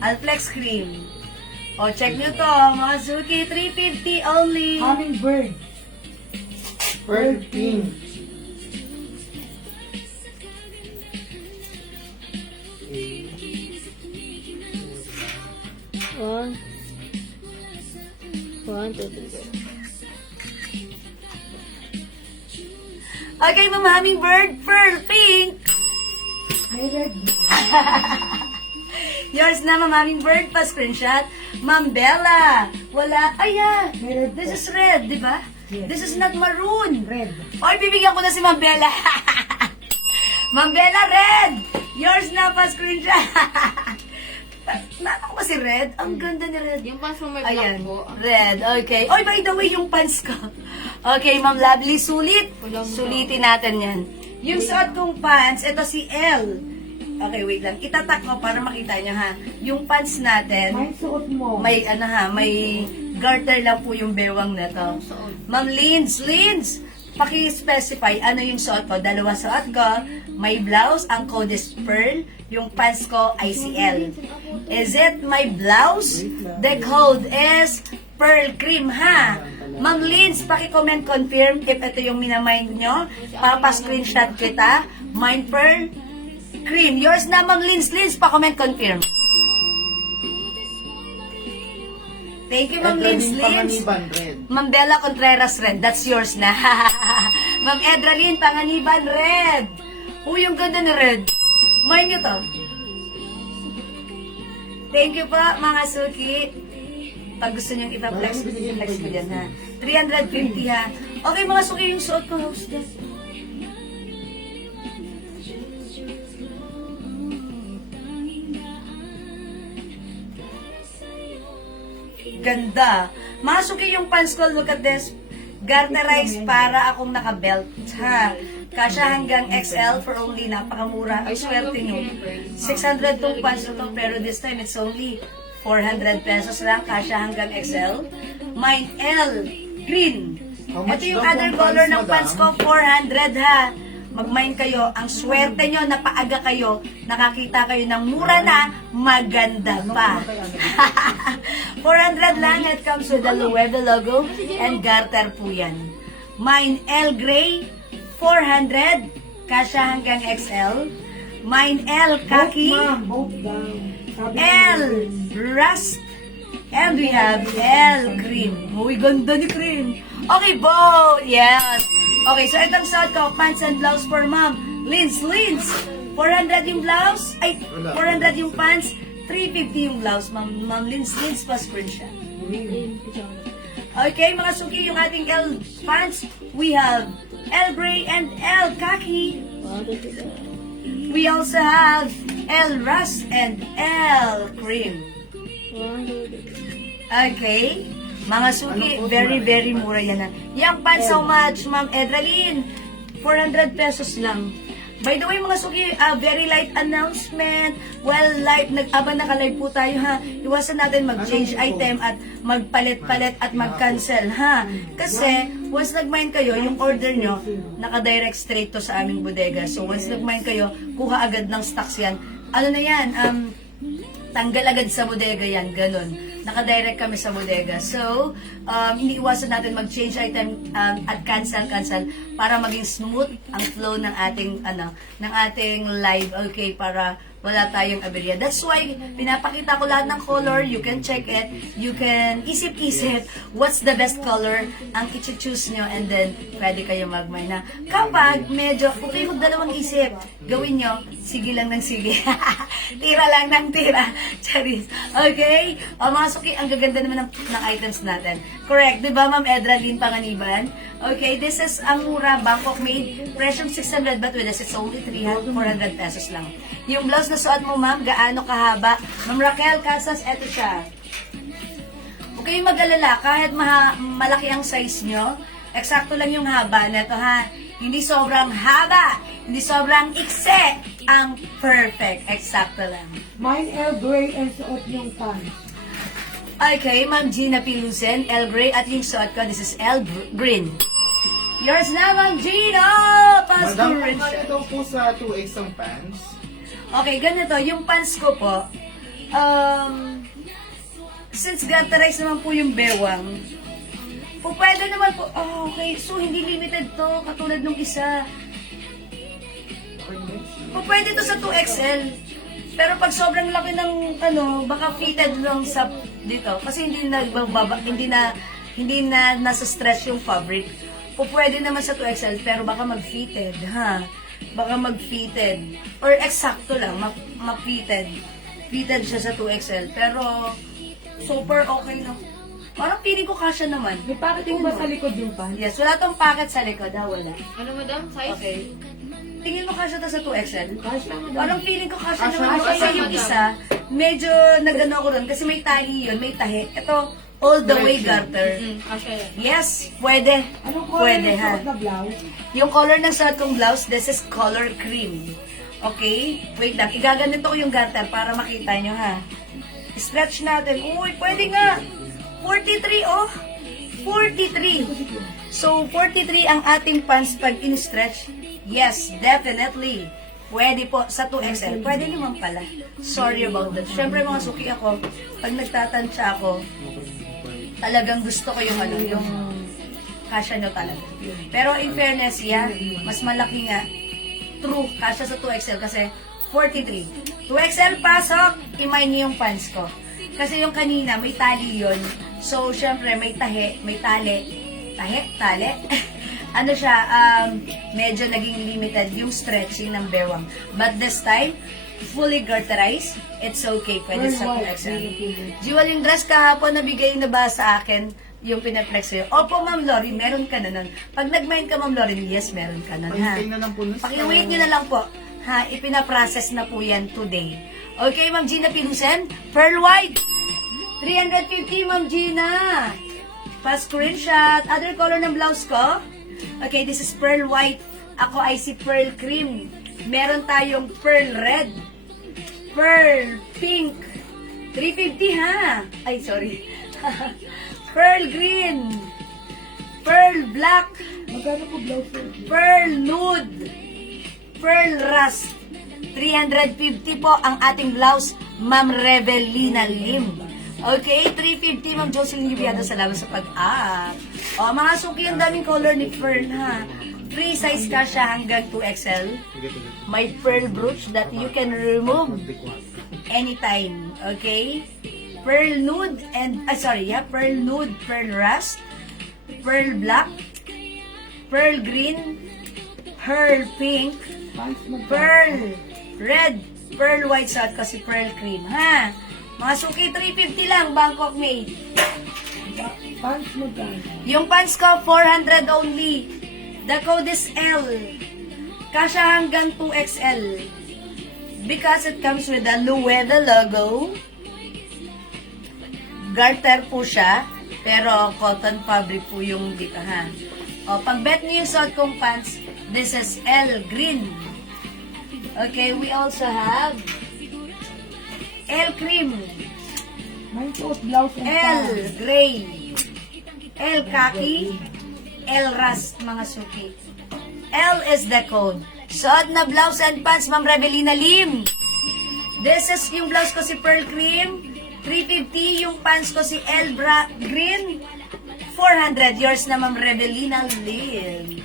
Alflex cream. O, check nyo to, mga suki, 350 only. Hummingbird. Pearl pink. One, two, three, go. Okay, Ma'am Hummingbird, pearl pink. May red. Yours na, Ma'am Hummingbird, pa-screenshot. Ma'am Bella, wala. Ayan, this is red, di ba? This is not maroon. Red. Oy, bibigyan ko na si Ma'am Bella. Ma'am Bella, red. Yours na, pa-screenshot. Nakaka ko si red. Ang ganda ni red. Yung pants mo may black Ayan, po. red. Okay. Oy, by the way, yung pants ko. Okay, Ma'am Lovely, sulit. Sulitin natin yan. Yung suot kong pants, ito si L. Okay, wait lang. Itatak ko para makita nyo, ha. Yung pants natin, May suot mo. may, ano ha, may garter lang po yung bewang na to. Ma'am Lins, paki-specify ano yung suot ko. Dalawa suot ko. May blouse, ang code is pearl. Yung pants ko, ICL. Is it my blouse? The code is pearl cream, ha? Ma'am Lins, paki-comment confirm if ito yung minamind nyo. Papa-screenshot kita. Mine pearl cream. Yours na, Ma'am Lins, pa-comment confirm. Thank you, Ma'am Lins. Panganiban, red. Ma'am Bella Contreras, red. That's yours na. Ma'am Edralyn, Panganiban, red. Uy, yung ganda ni red. Mine nyo to. Thank you po, mga suki. Pag gusto nyo ipa-flex, flex ko dyan, ha. 350, ha. Okay, mga suki, yung suot ko, house dyan. Ganda. Masuki yung pants ko. Look at this. Garterized para akong naka-belt. Ha. Kasya hanggang XL for only napakamura. Ay, swerte nyo. 600 tong pants na to, pero this time it's only 400 pesos lang. Kasya hanggang XL. Mine L. Green. Ito yung other color ng pants ko. 400, ha. Mag-mine kayo. Ang swerte nyo, napaaga kayo. Nakakita kayo ng mura na, maganda pa. 400 lang. It comes with the Loewe logo and garter po yan. Mine L Gray, 400. Kasya hanggang XL. Mine L Khaki. Both down. L Rust. And we have L Cream. Uy, ganda ni Cream. Okay, both. Yes. Okay, so itong suot ko, pants and blouse for Ma'am Lins. 400 yung blouse. Ay, 400 yung pants. 350 yung blouse. Ma'am Lins, pa screenshot. Okay, mga suki, yung ating L pants, we have L Gray and L Khaki. We also have L Rust and L Cream. Okay. Mga suki, very, very mura yan. Yang pants, so much, Ma'am Edralyn? 400 pesos lang. By the way, mga suki, very light announcement. Well, live, nag-aba naka-live po tayo, ha. Iwasan natin mag-change item at magpalit-palit at mag-cancel, ha. Kasi, once nag-mine kayo, yung order nyo, naka-direct straight to sa aming bodega. So, once nag-mine kayo, kuha agad ng stocks yan. Ano na yan? Tanggal agad sa bodega yan, ganun. Naka-direct kami sa bodega. So, iniiwasan natin mag-change item at cancel para maging smooth ang flow ng ating live, okay, para wala tayong aberya. That's why pinapakita ko lahat ng color. You can check it. You can isip-isip what's the best color ang i-choose nyo, and then pwede kayo mag-mine na. Kapag medyo okay magdalawang isip, gawin nyo, sige lang ng sige. Tira lang ng tira. Charis. Okay? Mga suki, ang gaganda naman ng items natin. Correct, di ba, Ma'am Edralyn Panganiban? Okay, this is ang mura, Bangkok made. Presyong 600, but with us, it's only 400 pesos lang. Yung blouse na suot mo, ma'am, gaano kahaba? Ma'am Raquel Casas, eto siya. Huwag kayong mag-alala, kahit malaki ang size nyo, eksakto lang yung haba neto, ha? Hindi sobrang haba, hindi sobrang ikse, ang perfect, eksakto lang. Mine Earl Grey and suot yung pants. Okay, Ma'am Gina Pilusen, L Grey, at yung suot ko, this is L Green. Yours na, Ma'am Gina! Pasko Madam, rin kung siya. ito po sa 2X ang pants. Okay, ganito, yung pants ko po, since gutterize naman po yung bewang, po pwede naman po, okay, so hindi limited to, katulad nung isa. Po pwede to sa 2XL. Pero pag sobrang laki ng baka fitted lang sa dito kasi hindi na nasa stretch yung fabric. Po pwede naman sa 2XL pero baka mag-fitted, ha. Baka mag-fitted or eksakto lang ma-fitted. Fitted siya sa 2XL pero super okay na. Parang feeling ko kasya naman. May packet mo ba sa likod yung pants? Yes, wala tong packet sa likod, ha, wala. Ano, madam? Size? Okay. Tingin mo kasya to sa 2XL? Kasya mo Parang feeling ko kasya Kasya, naman. kasya, Kasi yung madam. isa, medyo nagano ko ron. Kasi may tahi yun, may tahi. Ito, all the way garter. Kasha yan. Yes, pwede. Anong color Pwede, yung ha. suot na blouse? Yung color ng suot kong blouse, this is color cream. Okay? Wait lang, igaganito ko yung garter para makita nyo, ha. Stretch natin. Uy, pwede nga. 43, oh. 43. So, 43 ang ating pants pag in-stretch. Yes, definitely. Pwede po sa 2XL. Pwede naman pala. Sorry about that. Siyempre mga suki ako, pag nagtatansya ako, talagang gusto ko yung yung kasya nyo talaga. Pero in fairness, yeah, mas malaki nga. True, kasya sa 2XL kasi 43. 2XL pasok, imay niyo yung pants ko. Kasi yung kanina, may tali yun. So, syempre, may tahi, may tali. Tali? Ano siya, medyo naging limited yung stretching ng bewang. But this time, fully garterized, it's okay. Pwede sa 2XL. Jewel, yung dress kahapon na bigay na ba sa akin, yung pinaplex ko. Opo, Ma'am Lori, meron ka na nun. Pag nag-mind ka, Ma'am Lori, yes, meron ka nun, ha? Pag-hintay na lang po nun. Paki-wait nyo na lang po. Ha, ipinaprocess na po yan today. Okay, Ma'am Gina Pilusen, pearl white. 350, Ma'am Gina. Pa-screenshot. Other color ng blouse ko. Okay, this is pearl white. Ako ay si pearl cream. Meron tayong pearl red. Pearl pink. 350, ha? Ay, sorry. Pearl green. Pearl black. Magkano po blouse yun? Pearl nude. Pearl rust. 350 po ang ating blouse, Ma'am Revelina Lim. Okay, 350, Ma'am Jocelyn Yubiada. Salamat sa pag-up. O, mga suki, ang daming color ni Fern, ha. Free size ka siya hanggang 2XL. May pearl brooch that you can remove anytime. Okay? Pearl nude and, pearl nude, pearl rust, pearl black, pearl green, pearl pink, Pants mo pearl red, pearl white suot kasi pearl cream, ha? Mga suki, 350 lang, Bangkok made. Pants mo Yung pants ko, 400 only. The code is L. Kasya hanggang 2XL. Because it comes with the Lueda logo. Garter po siya, pero cotton fabric po yung dito, ha? O, pag bet niyo yung suot kong pants, this is L green. Okay, we also have L cream, May suot blouse and L pants. gray, L khaki, L rust, mga suki. L is the code. Suot na blouse and pants, Ma'am Revelina Lim. This is yung blouse ko si Pearl Cream. 350. Yung pants ko si L Green. 400. Yours na, Ma'am Revelina Lim.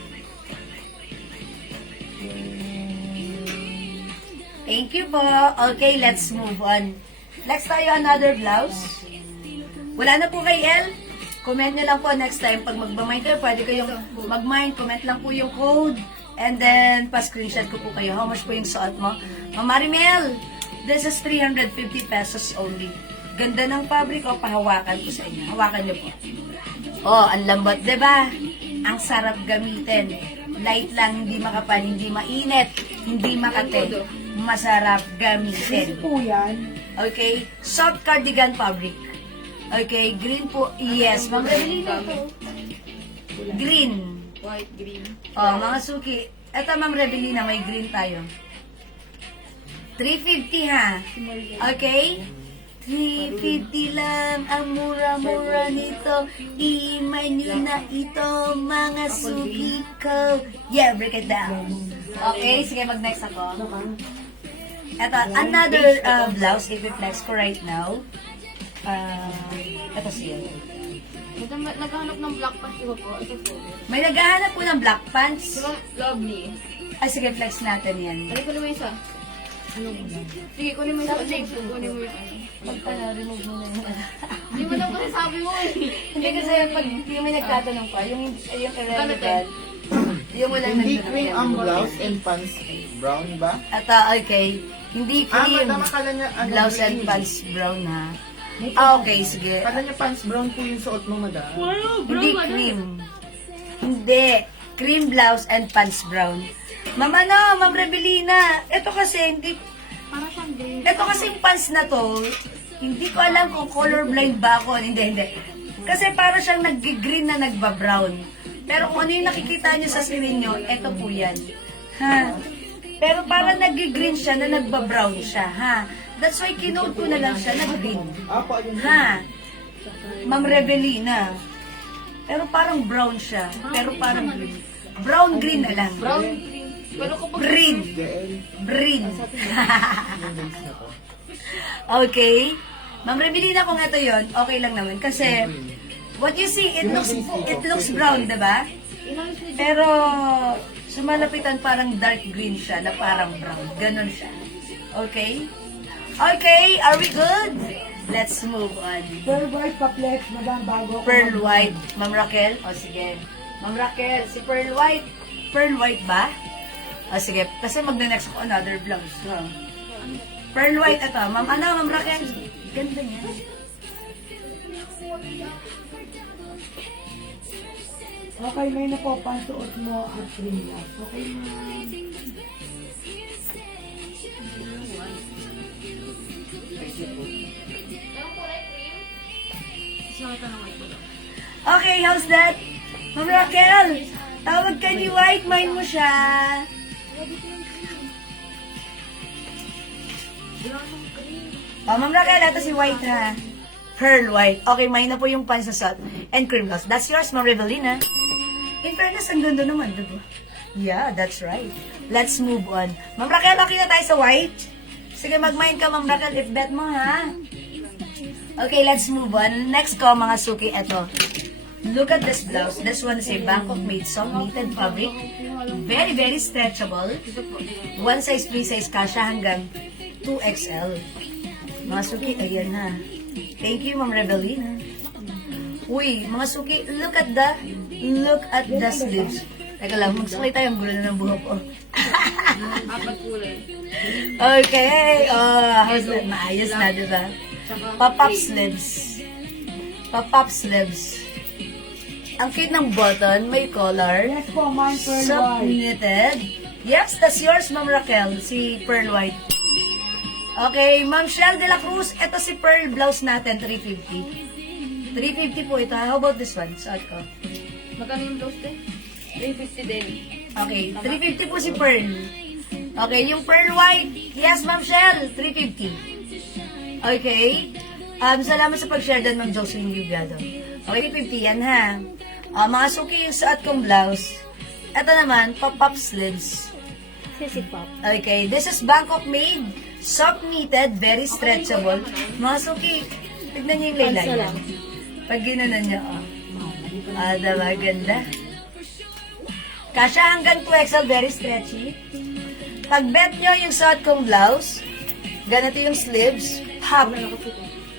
Thank you po. Okay, let's move on. Next tayo, another blouse. Wala na po kay L. Comment nyo lang po next time. Pag mag-mind kayo, pwede kayong mag-mind. Comment lang po yung code. And then, pa-screenshot ko po kayo. How much po yung suot mo? Ma'am Marimel, this is 350 pesos only. Ganda ng fabric o pahawakan ko sa inyo. Hawakan nyo po. Oh, ang lambot, 'di ba? Ang sarap gamitin. Light lang, hindi makapal, hindi mainit, hindi makate. Masarap gamitin. Po yan. Okay? Soft cardigan fabric. Okay, green po. Yes, Ma'am Revelina po. Green. White, green. Oh, mga suki. Eto, Ma'am Revelina, may green tayo. 350 ha. Okay? 350 lang ang mura-mura nito. I-imay nyo na ito, mga suki ko. Yeah, break it down. Okay, sige, mag-next ako. Ito, another blouse, i-flex ko right now. Ito siya. Naghahanap ng black pants ko po. Ito po. May naghahanap po ng black pants. Diba, lovely. Ay, sige, flex natin yan. Dali ko naman isa. Sige, kunin mo yung isa. Kunin mo yung Remove mo na yun. Hindi mo daw kasi sabi mo eh. Hindi kasi pag yung may nagtatanong pa, yung irrelevant, yung wala Hindi nagtatanong. cream ang blouse and pants brown ba? At okay, hindi Ah, cream. madama, kala niya ano, Blouse and green. pants brown ha. Okay, sige. Kala niya pants brown po yung suot mo, madam. Hindi cream. Hindi. Cream blouse and pants brown. Ma'am Ma'am Rebelina, ito kasi hindi, Para siyang green. ito kasi yung pants na to, hindi ko alam kung colorblind ba ako. Hindi. Kasi para siyang nag-green na nagba-brown. Pero kung ano yung nakikita nyo sa screen nyo, ito po yan. Ha? Pero para nag-green siya na nagba-brown siya. Ha? That's why kinote ko na lang siya na green. Apo, ayun. Ha? Ma'am Rebelina. Pero parang brown siya. Pero parang green. Brown-green na lang. Brown, green. Pero kapag Green. Green. Okay. Ma'am Rebelina, kung ito yon, okay lang naman. Kasi, what you see, it looks brown, diba? Pero, sumalapitan parang dark green siya, na parang brown. Ganon siya. Okay? Okay, are we good? Let's move on. Pearl white pa-flex, madam, bago. Pearl white. Ma'am Raquel? O sige. Ma'am Raquel, si Pearl white. Pearl white ba? O sige, kasi magna-next ako another blouse. Ha? Pearl white ito. Ma'am Raquel? Ganda niya. Okay, may na po pansuot mo at cream blouse. Okay, ma'am. Okay, how's that? Ma'am Raquel, tawag ka ni White, mind mo siya. Ma'am Raquel, ito si White ha. Pearl White. Okay, mine na po yung pants na suot. And cream gloss. That's yours, Ma'am Revelina. In fairness, ang ganda naman, diba? Yeah, that's right. Let's move on. Ma'am Raquel, okay na tayo sa white? Sige, mag-mind ka, Ma'am Raquel, if bet mo, ha? Okay, let's move on. Next ko, mga suki, eto. Look at this blouse. This one is a Bangkok made soft knitted fabric. Very, very stretchable. One size, free size kasha hanggang 2XL. Mga suki, ayan na. Thank you, Ma'am Rebelina. Uy, mga suki, look at the sleeves. Teka lang, magsukay tayo. Ang gulo na ng buhok ko. apat kulay. Okay. How's that? Maayos na, diba? Pop-up sleeves. Pop-up sleeves. Ang cute ng button, may collar. Yes po, mine pearl Soft white. knitted. Yes, that's yours, Ma'am Raquel. Si Pearl White. Okay, Ma'am Shell de la Cruz. Ito si Pearl blouse natin, 350. 350 po ito. How about this one? Suot ko. Magkano yung blouse din? 350 din. Okay, 350 po si Pearl. Okay, yung Pearl White. Yes, Ma'am Shell, 350. Okay. Salamat sa pag-share din, Ma'am Jocelyn Librado. Okay, 350 yan ha. Mga suki yung suot kong blouse. Ito naman, pop-up sleeves. Si Pop. Okay, this is Bangkok made. Soft knitted, very stretchable. Mga suki, tignan niyo yung laylay. Pansa lang. Pag ginanon niyo, diba, ganda. Kasha hanggang 2XL, very stretchy. Pag bet nyo yung suot kong blouse, ganito yung sleeves, half.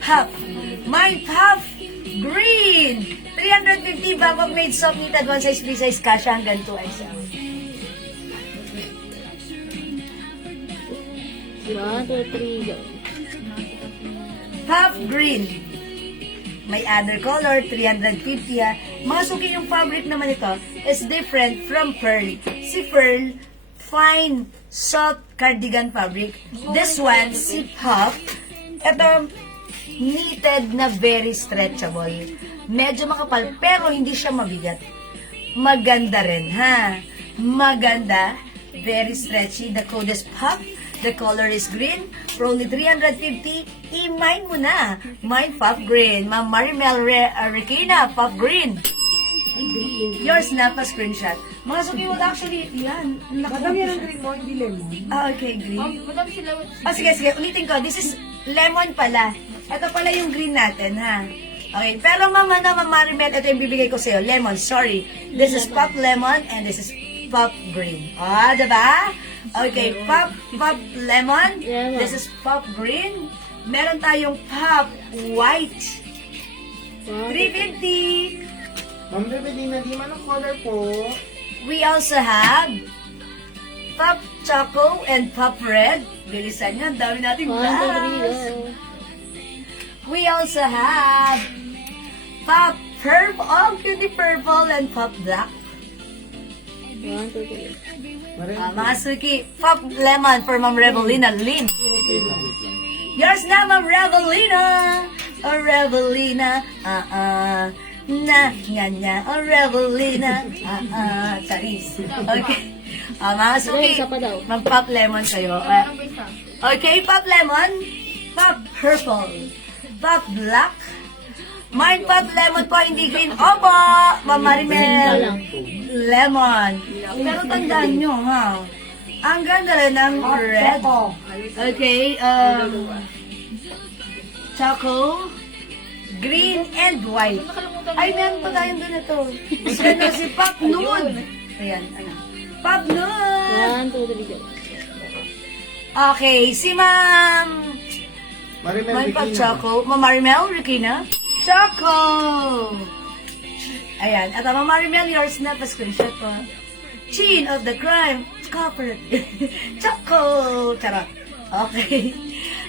Half. My half green. 350 Bangkok made soft knitted, one size, free size, kasha hanggang 2XL. 1, 2, 3, go. Half green. May other color, 350 ha. Mga suki, yung fabric naman ito is different from pearl. Si pearl, fine, soft cardigan fabric. This one, si pop, ito, knitted na very stretchable. Medyo makapal, pero hindi siya mabigat. Maganda rin, ha? Maganda. Very stretchy. The code is pop. The color is green. For only 350, i-mine mo na. Mine pop green. Ma'am Marimel Regina, pop green. Yours na pa screenshot. Mga suki, wala actually, yan. Madam, yan ang green mo, hindi lemon. Ah, okay, green. Madam, sila. Oh, sige, ulitin ko. This is lemon pala. Ito pala yung green natin, ha? Okay, pero Ma'am Marimel, ito yung bibigay ko sa'yo. Lemon, sorry. This is pop lemon and this is pop green. Ah, diba? Okay, pop lemon. This is pop green. Meron tayong pop white. 350. Ma'am Rebelina, di man ang color po. We also have pop choco and pop red. Bilisan nyo, ang dami natin glass. We also have pop purple, oh, cutie purple and pop black. Mga suki, pop lemon for Ma'am Revelina Lin. Yours na, Ma'am Revelina. Oh, Revelina. Na, oh, Revelina. Charis. Okay. Mga suki, mag-pop lemon kayo. Okay, pop lemon, pop purple, pop black. Mine pop lemon po, hindi green. Opo, Ma'am Marimel. Lemon. Pero tandaan nyo, ha? Ang ganda rin ng red. Okay, choco, green, and white. Ay, meron pa tayong doon ito. Isa na si Pop Nude. Ayan, ano. Pop Nude. Okay, si Ma'am Marimel Mine Pop Regina. Choco. Ma'am Marimel, Regina. Choco! Ayan. At Ma'am Marimel, yours na. Pa-screenshot po. Chin of the crime. Copper. Choco! Charot. Okay.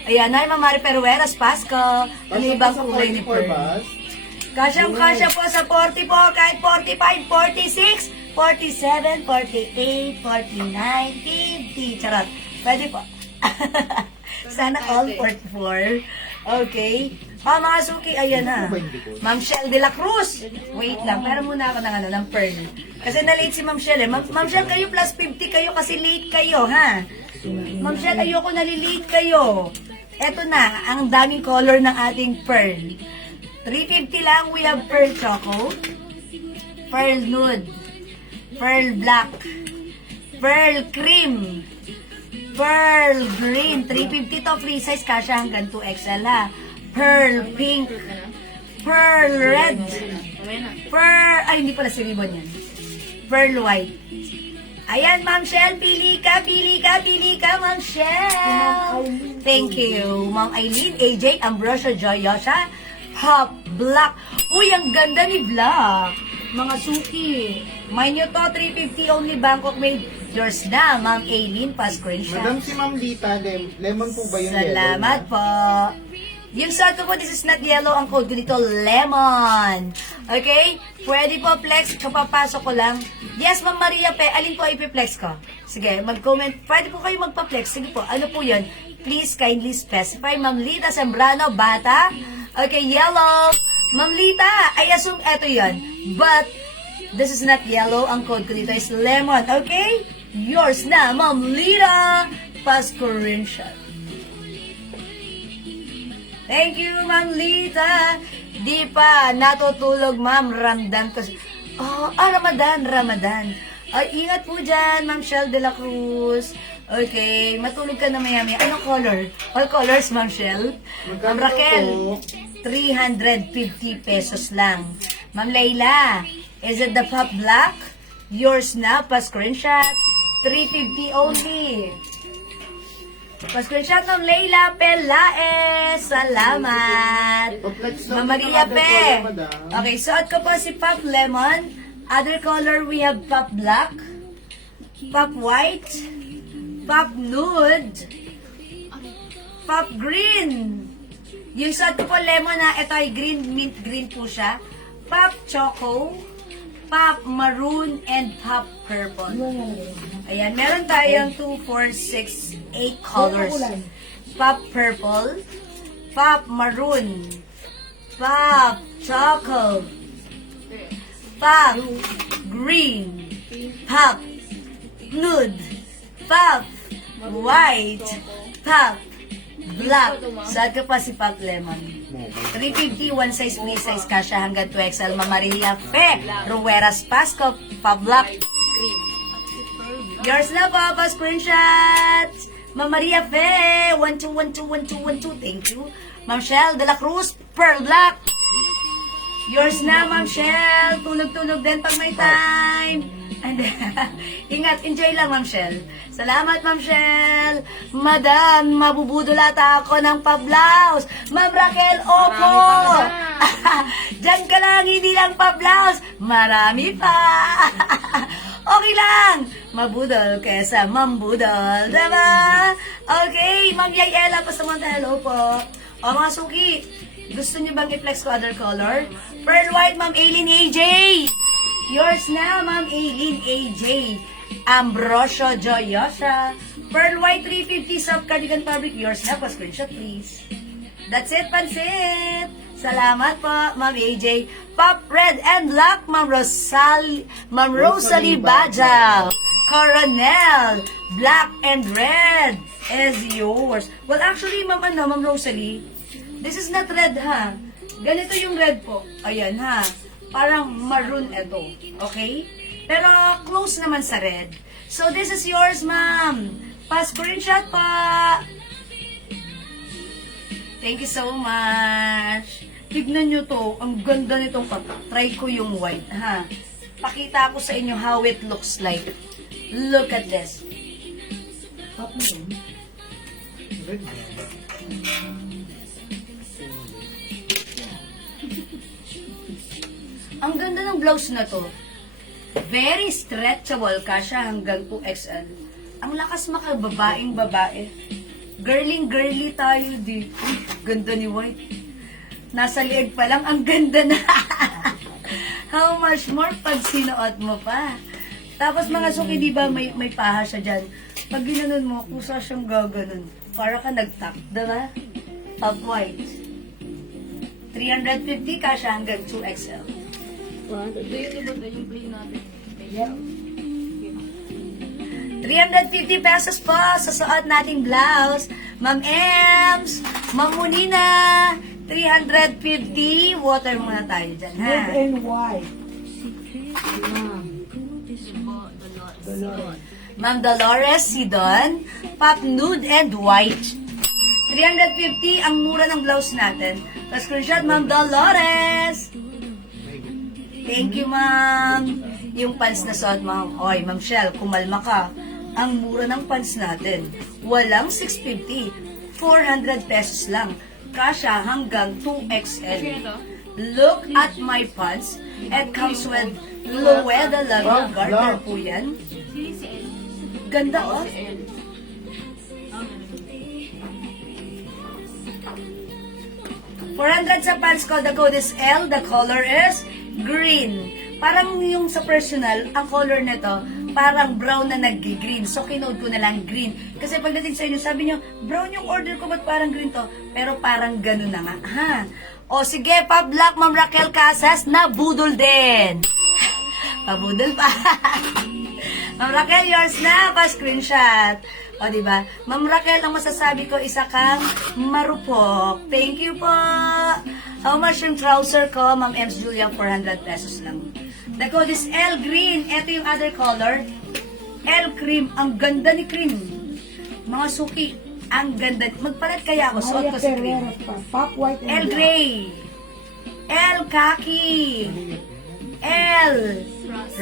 Ayan. Ay, Ma'am Mari Perueras, Pasko. Ano ibang kulay ni Pearl? Kasyang-kasya po sa 40 po. Kahit 45, 46, 47, 48, 49, 50. Charot. Pwede po. Sana all 44. Okay. Mga suki, ayan na. Ma'am Shell de la Cruz. Wait lang, pero muna ako ng pearl. Kasi na-late si Ma'am Shell eh. Ma'am Shell, kayo plus 50 kayo kasi late kayo, ha? Ma'am Shell, ayoko nalilate kayo. Eto na, ang daming color ng ating pearl. 350 lang, we have pearl choco, pearl nude, pearl black, pearl cream, pearl green. 350 to, free size, kasha hanggang 2XL ha. Pearl pink, pearl red, pearl, ay hindi pala si ribbon yan. Pearl white. Ayan, Ma'am Shell, pili ka, Ma'am Shell. Thank you. Ma'am Eileen, AJ, Ambrosio, Joy, Yosha, Pop, Black. Uy, ang ganda ni Black. Mga suki. Mine nyo to, 350 only Bangkok made. Yours na, Ma'am Eileen, pa-screenshot. Madam, si Ma'am Lita, lemon po ba yung Salamat po. Yung suot ko po, this is not yellow. Ang code ko dito, lemon. Okay? Pwede po flex. Kapapasok ko lang. Yes, Ma'am Maria Pe. Alin po ipiplex ko? Sige, mag-comment. Pwede po kayo magpa-flex. Sige po. Ano po yun? Please kindly specify. Ma'am Lita Sembrano, bata. Okay, yellow. Ma'am Lita, I assume eto yun. But, this is not yellow. Ang code ko dito is lemon. Okay? Yours na, Ma'am Lita. Pa-screenshot. Thank you, Ma'am Lita. Di pa natutulog, Ma'am. Ramdam ko. Ramadan. Ay, ingat po dyan, Ma'am Shell de la Cruz. Okay, matulog ka na maya-maya. Anong color? All colors, Ma'am Shell. Ma'am Raquel, 350 pesos lang. Ma'am Layla, is it the pop black? Yours na, pa-screenshot. 350 only. Pa-screenshot ng Layla Pelaes. Salamat. Ma'am Maria Pe. Okay, suot ko po si Pop Lemon. Other color, we have Pop Black, Pop White, Pop Nude, Pop Green, Yung suot ko po lemon na, ito ay green, mint green po siya. Pop choco, pop maroon, and pop purple. Ayan, meron tayong 2, 4, 6, 8 colors. Pop purple, pop maroon, pop choco, pop green, pop nude, pop white, pop black. Saan ka pa si Pop Lemon? 350, one size, free size, kasha hanggang 2XL. Mamaria Fe, Rueras Pasco, Pop Black. Yours na po, pa screenshots. Ma'am Maria Fe, 12121212, thank you. Ma'am Shell de la Cruz, Pearl Black. Yours na, Ma'am Shell. Tulog-tulog din pag may time. And ingat, enjoy lang, Ma'am Shell. Salamat, Ma'am Shell. Madam, mabubudol ata ako ng pa-blouse. Ma'am Raquel, opo. Diyan ka lang, hindi lang pa-blouse. Marami pa. Okay lang. Mabudol kesa mambudol. Diba? Okay, Ma'am Yayela, pasamantan, hello po. O mga suki, gusto niyo bang i-flex ko other color? Pearl White, Ma'am Aileen AJ. Yours na, Ma'am Aileen AJ. Ambrosio Joyosa. Pearl White 350 soft cardigan fabric. Yours na po. Screenshot, please. That's it, Pansit. Salamat po, Ma'am AJ. Pop Red and Black, Ma'am Rosalie Bajal. Coronel. Black and Red is yours. Well, actually, Ma'am Rosalie, this is not red, ha? Ganito yung red po. Ayan, ha? Parang maroon ito. Okay? Pero close naman sa red. So, this is yours, ma'am. Pa-screenshot pa. Thank you so much. Tignan nyo to. Ang ganda nitong try ko yung white, ha? Pakita ko sa inyo how it looks like. Look at this. Ang ganda ng blouse na to. Very stretchable, kasha hanggang 2XL. Ang lakas makababaing babae. Girly tayo di. Ganda ni White. Nasa lieg pa lang, ang ganda na. How much more pag sinuot mo pa. Tapos mga suki, di ba may paha siya dyan. Pag ginanon mo, kusa siyang gaganon. Para ka nag-tuck, diba? Pop White. 350 kasha hanggang 2XL. Ito yung iba yung play natin. 350 pesos po sa suot nating blouse. Ma'am Ems, Ma'am Munina, 350. Water muna tayo dyan, ha? Red and white. Ma'am Dolores Sidon, Pop Nude and White. 350 ang mura ng blouse natin. Tapos screenshot, Ma'am Dolores. Thank you, ma'am. Yung pants na suot, ma'am. Oy, Ma'am Shell, kumalma ka. Ang mura ng pants natin. Walang 650. 400 pesos lang. Kasha hanggang 2XL. Look at my pants. It comes with Loeda Lago garter po yan. Ganda, oh. $400 sa pants ko. The code is L. The color is green. Parang yung sa personal, ang color nito, parang brown na nag-green. So, kinode ko na lang green. Kasi pagdating sa inyo, sabi nyo, brown yung order ko, ba't parang green to? Pero parang ganun na nga. Ha? O, sige, Pop Black, Ma'am Raquel Casas, nabudol din. Pabudol pa. Ma'am Raquel, yours na, pa-screenshot. O, diba? Ma'am Raquel, ang masasabi ko, isa kang marupok. Thank you po. How much yung trouser ko? Ma'am Ems Julia, 400 pesos lang. The code is L Green. Ito yung other color. L Cream. Ang ganda ni Cream. Mga suki. Ang ganda. Magpalat kaya ako. Suot ko si Cream. Pop white and L Gray. L Khaki. L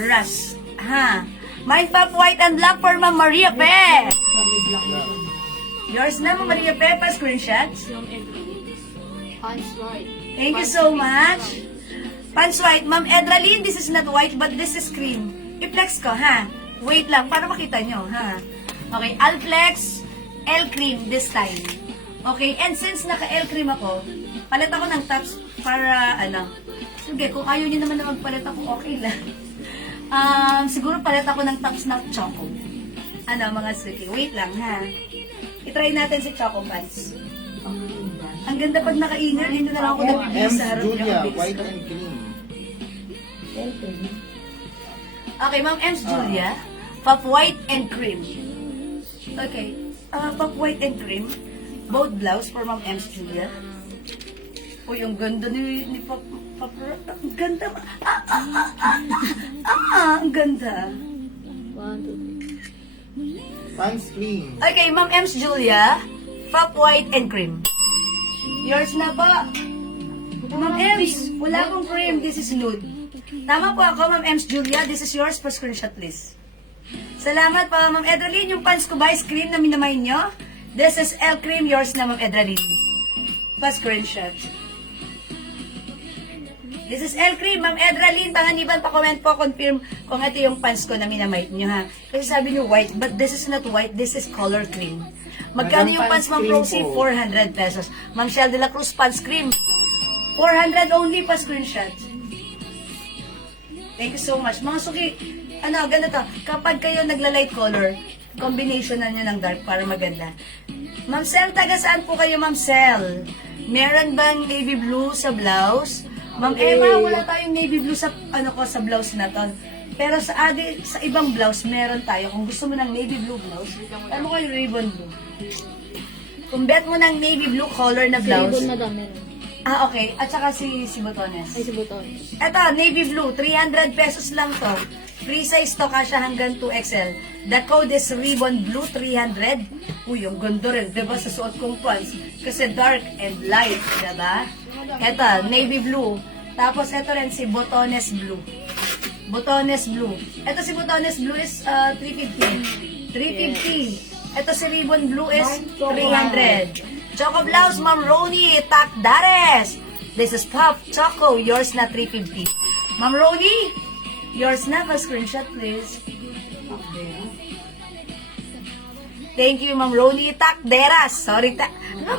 Rust. Ha. Mine Pop White and Black for Ma'am Maria Pe. Yours na, Ma'am Maria Pe. Pa screenshots. Pants white. Thank you so much. Pants white. Ma'am Edralyn, this is not white, but this is cream. I-flex ko, ha? Wait lang, para makita nyo, ha? Okay, I'll flex L cream this time. Okay, and since naka-L cream ako, palit ako ng tops para, sige, kung ayaw niyo naman na magpalit ako, okay lang. Siguro palit ako ng tops na choco. Mga suki. Wait lang, ha? I-try natin si Choco Pants. Ang ganda pag naka-inner, dito na lang ako nabibili M's sa harap niya. Julia, Ang bilis white ko. and cream. Okay, Ma'am M's Julia. Pop white and cream. Okay. Pop white and cream. Both blouse for Ma'am M's Julia. Uy, ang ganda ni Pop. Ang ganda. Ang ganda. Pants cream. Okay, Ma'am M's Julia. Pop white and cream. Yours na po. Ma'am M's, wala akong cream. This is nude. Tama po ako, Ma'am M's Julia. This is yours for screenshot list. Salamat po, Ma'am Edralyn. Yung pants ko ba is cream na minamay nyo? This is L cream. Yours na, Ma'am Edralyn. Pa screenshot. This is L cream, Ma'am Edralyn. Panganiban, pa-comment po, confirm kung ito yung pants ko na minamay nyo, ha? Kasi sabi nyo white, but this is not white. This is color cream. Magkano yung pants, Ma'am Rosie? 400 pesos. Ma'am Shell de la Cruz, pants cream. 400 only pa screenshot. Thank you so much. Mga suki, ganito, kapag kayo nagla-light color, combination na nyo ng dark para maganda. Ma'am Sel, taga saan po kayo, Ma'am Sel? Meron bang navy blue sa blouse? Ma'am Emma, wala tayong navy blue sa, sa blouse na to. Pero sa ibang blouse, meron tayo. Kung gusto mo ng navy blue blouse, ano ko yung ribbon blue? Kung bet mo ng navy blue color na blouse. Ribbon na dami. Okay. At saka si Botones. Ay, si Buton. Eto, navy blue. 300 pesos lang to. Free size to, kasya hanggang 2XL. The code is ribbon blue 300. Uy, yung ganda rin. Diba sa suot kong pants? Kasi dark and light. Diba? Eto, navy blue. Tapos eto rin si Botones blue. Botones blue. Eto si Botones blue is 350. 350. Eto si ribbon blue is 300. Choco blouse, Ma'am Roni, Takdares. This is Pop Choco, yours na 350. Ma'am Roni, yours na, pa-screenshot please. Thank you, Ma'am Roni, Takderas. Sorry,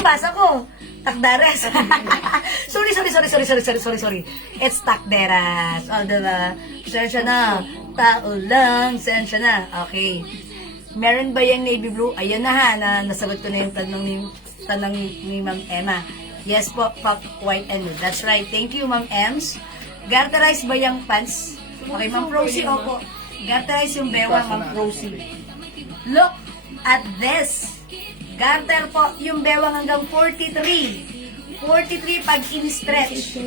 basa ko. Takdares. sorry. It's Takderas. Diba? Sensya na. Tao lang, sensya na. Okay. Meron ba yung navy blue? Ayan na ha, nasagot ko na yung tanong ni Ma'am Emma. Yes po, pop, white and nude. That's right. Thank you, Ma'am Ems. Garterize ba yung pants? Okay, Ma'am Rosie, opo. Garterize yung bewang, Ma'am Rosie. Look at this. Garter po yung bewang hanggang 43. 43 pag in-stretch.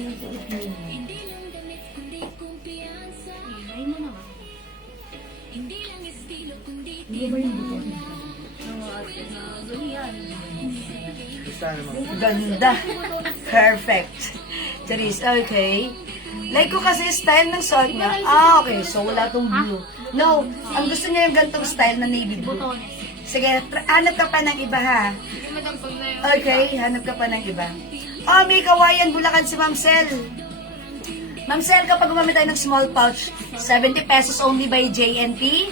Basta naman. Ganda. Perfect. Charis, okay. Like ko kasi style ng suot niya. Okay. So, wala tong blue. No, ang gusto niya yung gantong style na navy blue. Sige, hanap ka pa ng iba, ha? Okay, hanap ka pa ng iba. Oh, may kawayan Bulacan si Ma'am Sel. Ma'am Sel, kapag gumamit tayo ng small pouch, 70 pesos only by JNT.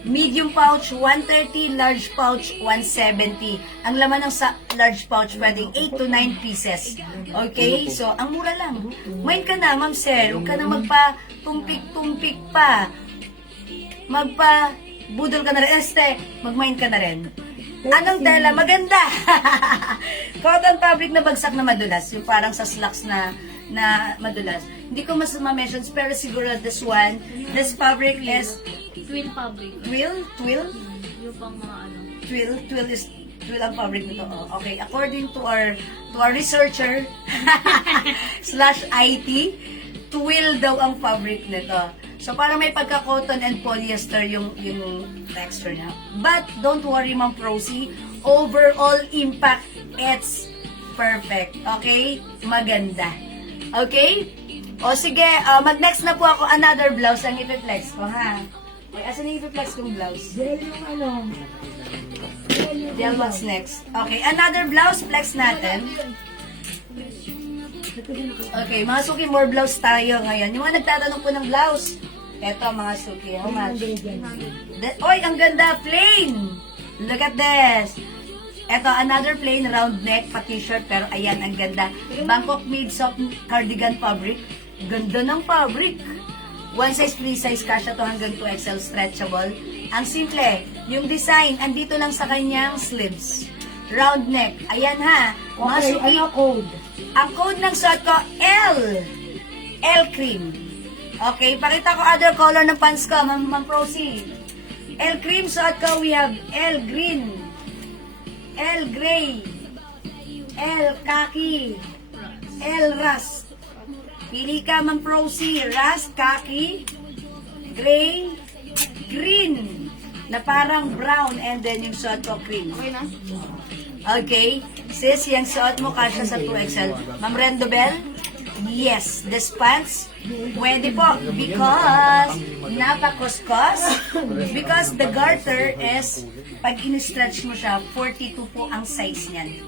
Medium pouch, 130. Large pouch, 170. Ang laman ng large pouch, pwedeng 8 to 9 pieces. Okay? So, ang mura lang. Mind ka na, Ma'am Sel. Huwag ka na magpa-tumpik-tumpik pa. Magpa-budol ka na rin. Mag-mind ka na rin. Anong tela? Maganda! Cotton fabric na bagsak na madulas. Yung parang sa slacks na madulas. Hindi ko mas ma-mention, pero siguro this one, this fabric is Twill fabric. Twill? Yung pang mga Twill ang fabric nito. Oh, okay, according to our researcher /IT, twill daw ang fabric nito. So parang may pagka-cotton and polyester yung texture niya. But don't worry, Ma'am Rosie, overall impact, it's perfect. Okay? Maganda. Okay? O sige, mag-next na po ako another blouse ang ipiplex ko, ha? Okay, asan yung ipiplex kong blouse? Gel yung Del, what's next? Okay, another blouse, flex natin. Okay, mga suki, more blouse tayo ngayon. Yung mga nagtatanong po ng blouse, eto mga suki, how much? Oy, ang ganda, plain! Look at this! Eto, another plain round neck pa t-shirt, pero ayan, ang ganda. Bangkok made soft cardigan fabric. Ganda ng fabric. One size, free size, kasha to hanggang 2XL stretchable. Ang simple, yung design, andito lang sa kanyang sleeves. Round neck. Ayan ha. Okay, Masuki. ano code? Ang code ng suot ko, L. L cream. Okay, pakita ko other color ng pants ko, Ma'am Procy. L cream suot ko, we have L green, L gray, L khaki, L rust. Pili ka, Ma'am Procy, rust, khaki, gray, green, na parang brown, and then yung suot ko, cream. Okay na? Okay. Sis, yung suot mo kasya sa 2XL. Ma'am Rendobel? Yes. This pants, pwede po. Because, napakuskos. Because the garter is, pag in-stretch mo siya, 42 po ang size niyan.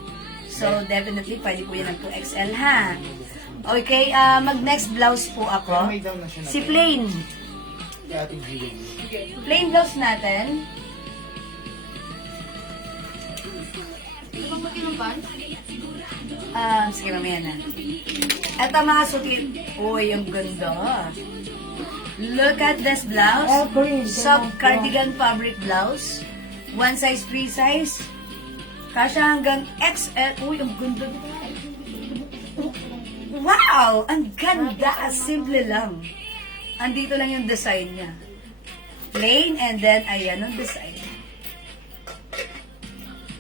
So, definitely, pwede po yan ng 2XL, ha? Okay, mag-next blouse po ako. May down na siya na. Si plain. Kay Ate Jewel. Plain blouse natin. Ano bang laki ng pants? Sige, mamaya na. Eto mga sutit. Uy, ang ganda. Look at this blouse. L green. Soft cardigan fabric blouse. One size, free size. Kasya hanggang XL. Uy, ang ganda. Wow! Ang ganda. Simple lang. Andito lang yung design niya. Plain, and then, ayan ang design.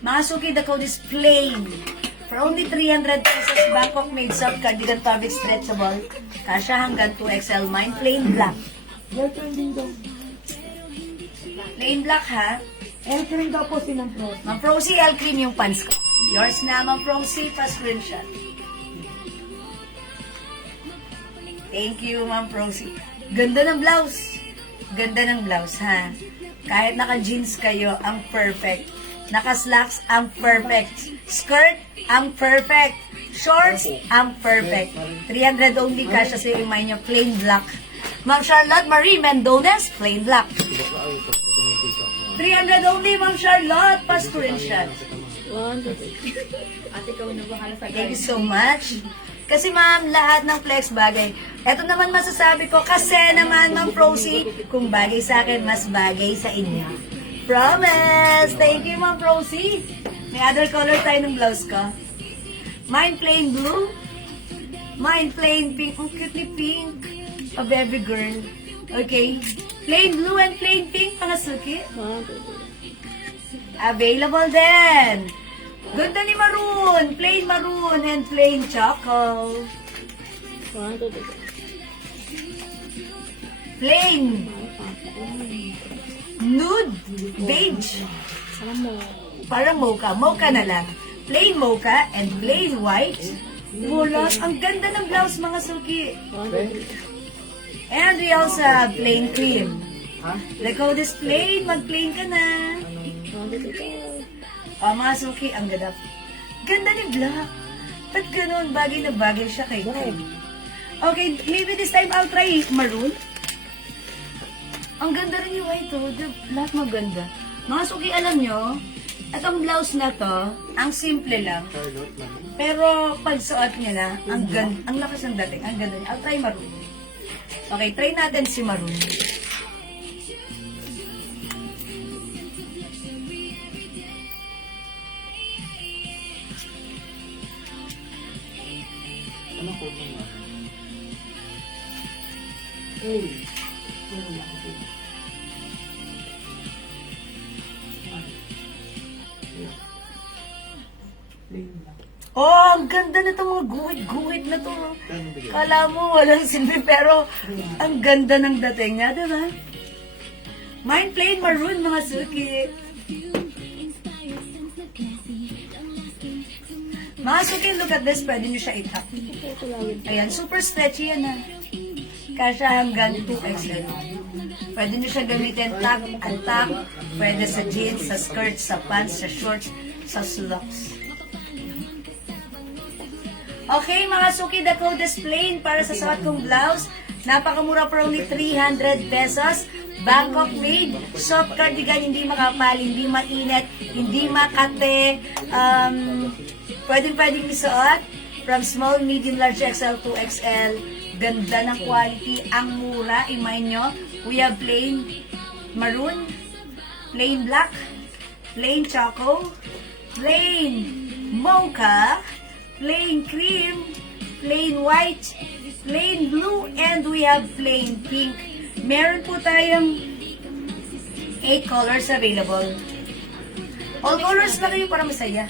Mga suki, the code is plain. For only 300 pesos, Bangkok made soft cardigan fabric stretchable. Kasya hanggang 2XL. Mine, plain black. L cream din daw. Plain black, ha? L cream daw po silang pro. Ma'am Procy, L cream yung pants ko. Yours na, Ma'am Procy, pa-screenshot. Thank you, Ma'am Procy. Ganda ng blouse. Ganda ng blouse, ha? Kahit naka-jeans kayo, ang perfect. Naka-slacks, ang perfect. Skirt, ang perfect. Shorts, ang perfect. 300 only kasha sa yung mind nyo, plain black. Ma'am Charlotte Marie Mendones, plain black. 300 only, Ma'am Charlotte, pa-screenshot. Ate, kawin na bahala sa Thank you so much. Kasi ma'am, lahat ng flex bagay. Ito naman masasabi ko, kasi naman, Ma'am Procy, kung bagay sa akin, mas bagay sa inyo. Promise! Thank you, Ma'am Procy. May other color tayo ng blouse ko. Mine plain blue. Mine plain pink. Ang cute ni pink. A baby girl. Okay. Plain blue and plain pink, mga suki. Available din. Ganda ni maroon. Plain maroon and plain choco. Plain. Nude. Beige. Parang mocha. Mocha na lang. Plain mocha and plain white. Wala. Ang ganda ng blouse, mga suki. And we also have plain cream. Ha? The code is plain. Mag-plain ka na. Mga suki, ang ganda. Ganda ni Black. Ba't ganun? Bagay na bagay siya kay Kim. Okay, maybe this time I'll try maroon. Ang ganda rin yung white, oh. Lahat maganda. Mga suki, alam nyo, itong blouse na to, ang simple lang. Charlotte lang. Pero pag suot niya na, ang ganda, ang lakas ng dating. Ang ganda niya. I'll try maroon. Okay, try natin si maroon. Anong code mo nga? Hey. Oh, ang ganda na itong mga guhit-guhit na to. Kaya bigyan. Kala mo walang silbi, pero ang ganda ng dating niya, diba? Mine plain maroon, mga suki. Mga suki, look at this. Pwede nyo siya itap. Ayan, super stretchy yan, ha. Kasya hanggang 2XL. Pwede nyo siya gamitin tag and tag. Pwede sa jeans, sa skirts, sa pants, sa shorts, sa slacks. Okay, mga suki, the code is plain para sa suot kong blouse. Napakamura, for only 300 pesos. Bangkok made, soft cardigan, hindi makapal, hindi mainit, hindi makate, pwedeng isuot, from small, medium, large, XL to XL, ganda ng quality, ang mura, imay nyo, we have plain maroon, plain black, plain choco, plain mocha, plain cream, plain white, plain blue, and we have plain pink. Meron po tayong 8 colors available. All colors na kayo para masaya.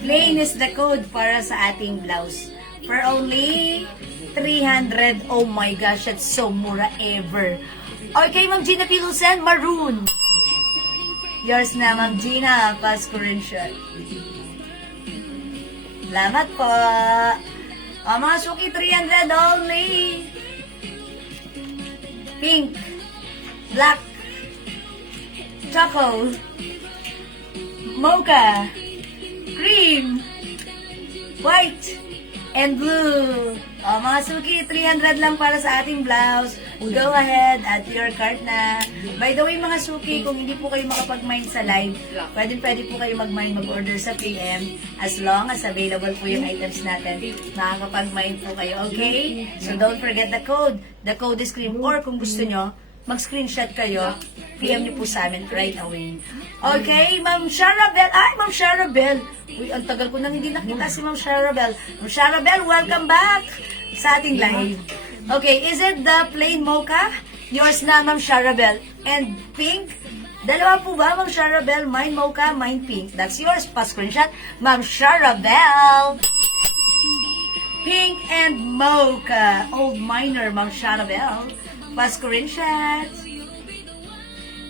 Plain is the code para sa ating blouse. For only 300. Oh my gosh, that's so mura ever. Okay, Ma'am Gina Pilusen, maroon. Yours na, Ma'am Gina. Pasko rin siya. Salamat po. Mga suki, 300 only. Pink, black, choco, mocha, cream, white, and blue. Mga suki, 300 lang para sa ating blouse. Go ahead, add to your cart na. By the way, mga suki, kung hindi po kayo makapag-mind sa live, pwede po kayo mag-mind, mag-order sa PM. As long as available po yung items natin, makakapag-mind po kayo, okay? So don't forget the code. The code is cream. Or kung gusto nyo, mag-screenshot kayo, PM nyo po sa amin right away. Okay, Ma'am Sharabel. Ay, Ma'am Sharabel. Uy, ang tagal ko nang hindi nakita si Ma'am Sharabel. Ma'am Sharabel, welcome back sa ating live. Okay, is it the plain mocha? Yours na, Ma'am Sharabel. And pink? Dalawa po ba, Ma'am Sharabel? Mine mocha, mine pink. That's yours. Pa-screenshot, Ma'am Sharabel. Pink and mocha. Old Miner, Ma'am Sharabel. Pa-screenshot.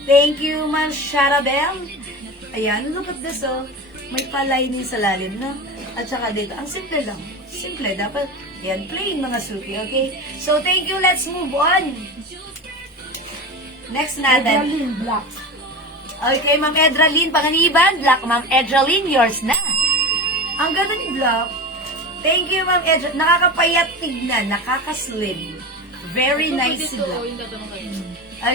Thank you, Ma'am Sharabel. Ayan, look at this, oh. May pa-lining sa lalim, no? At saka dito, ang simple lang. Simple, dapat, yan, plain mga suki, okay? So, thank you, let's move on. Next natin. Edralyn, black. Okay, Ma'am Edralyn, panganiban, black, Ma'am Edralyn, yours na. Ang ganda ni black. Thank you, Ma'am Edralyn. Nakakapayat tignan, nakakaslim. Very nice si black.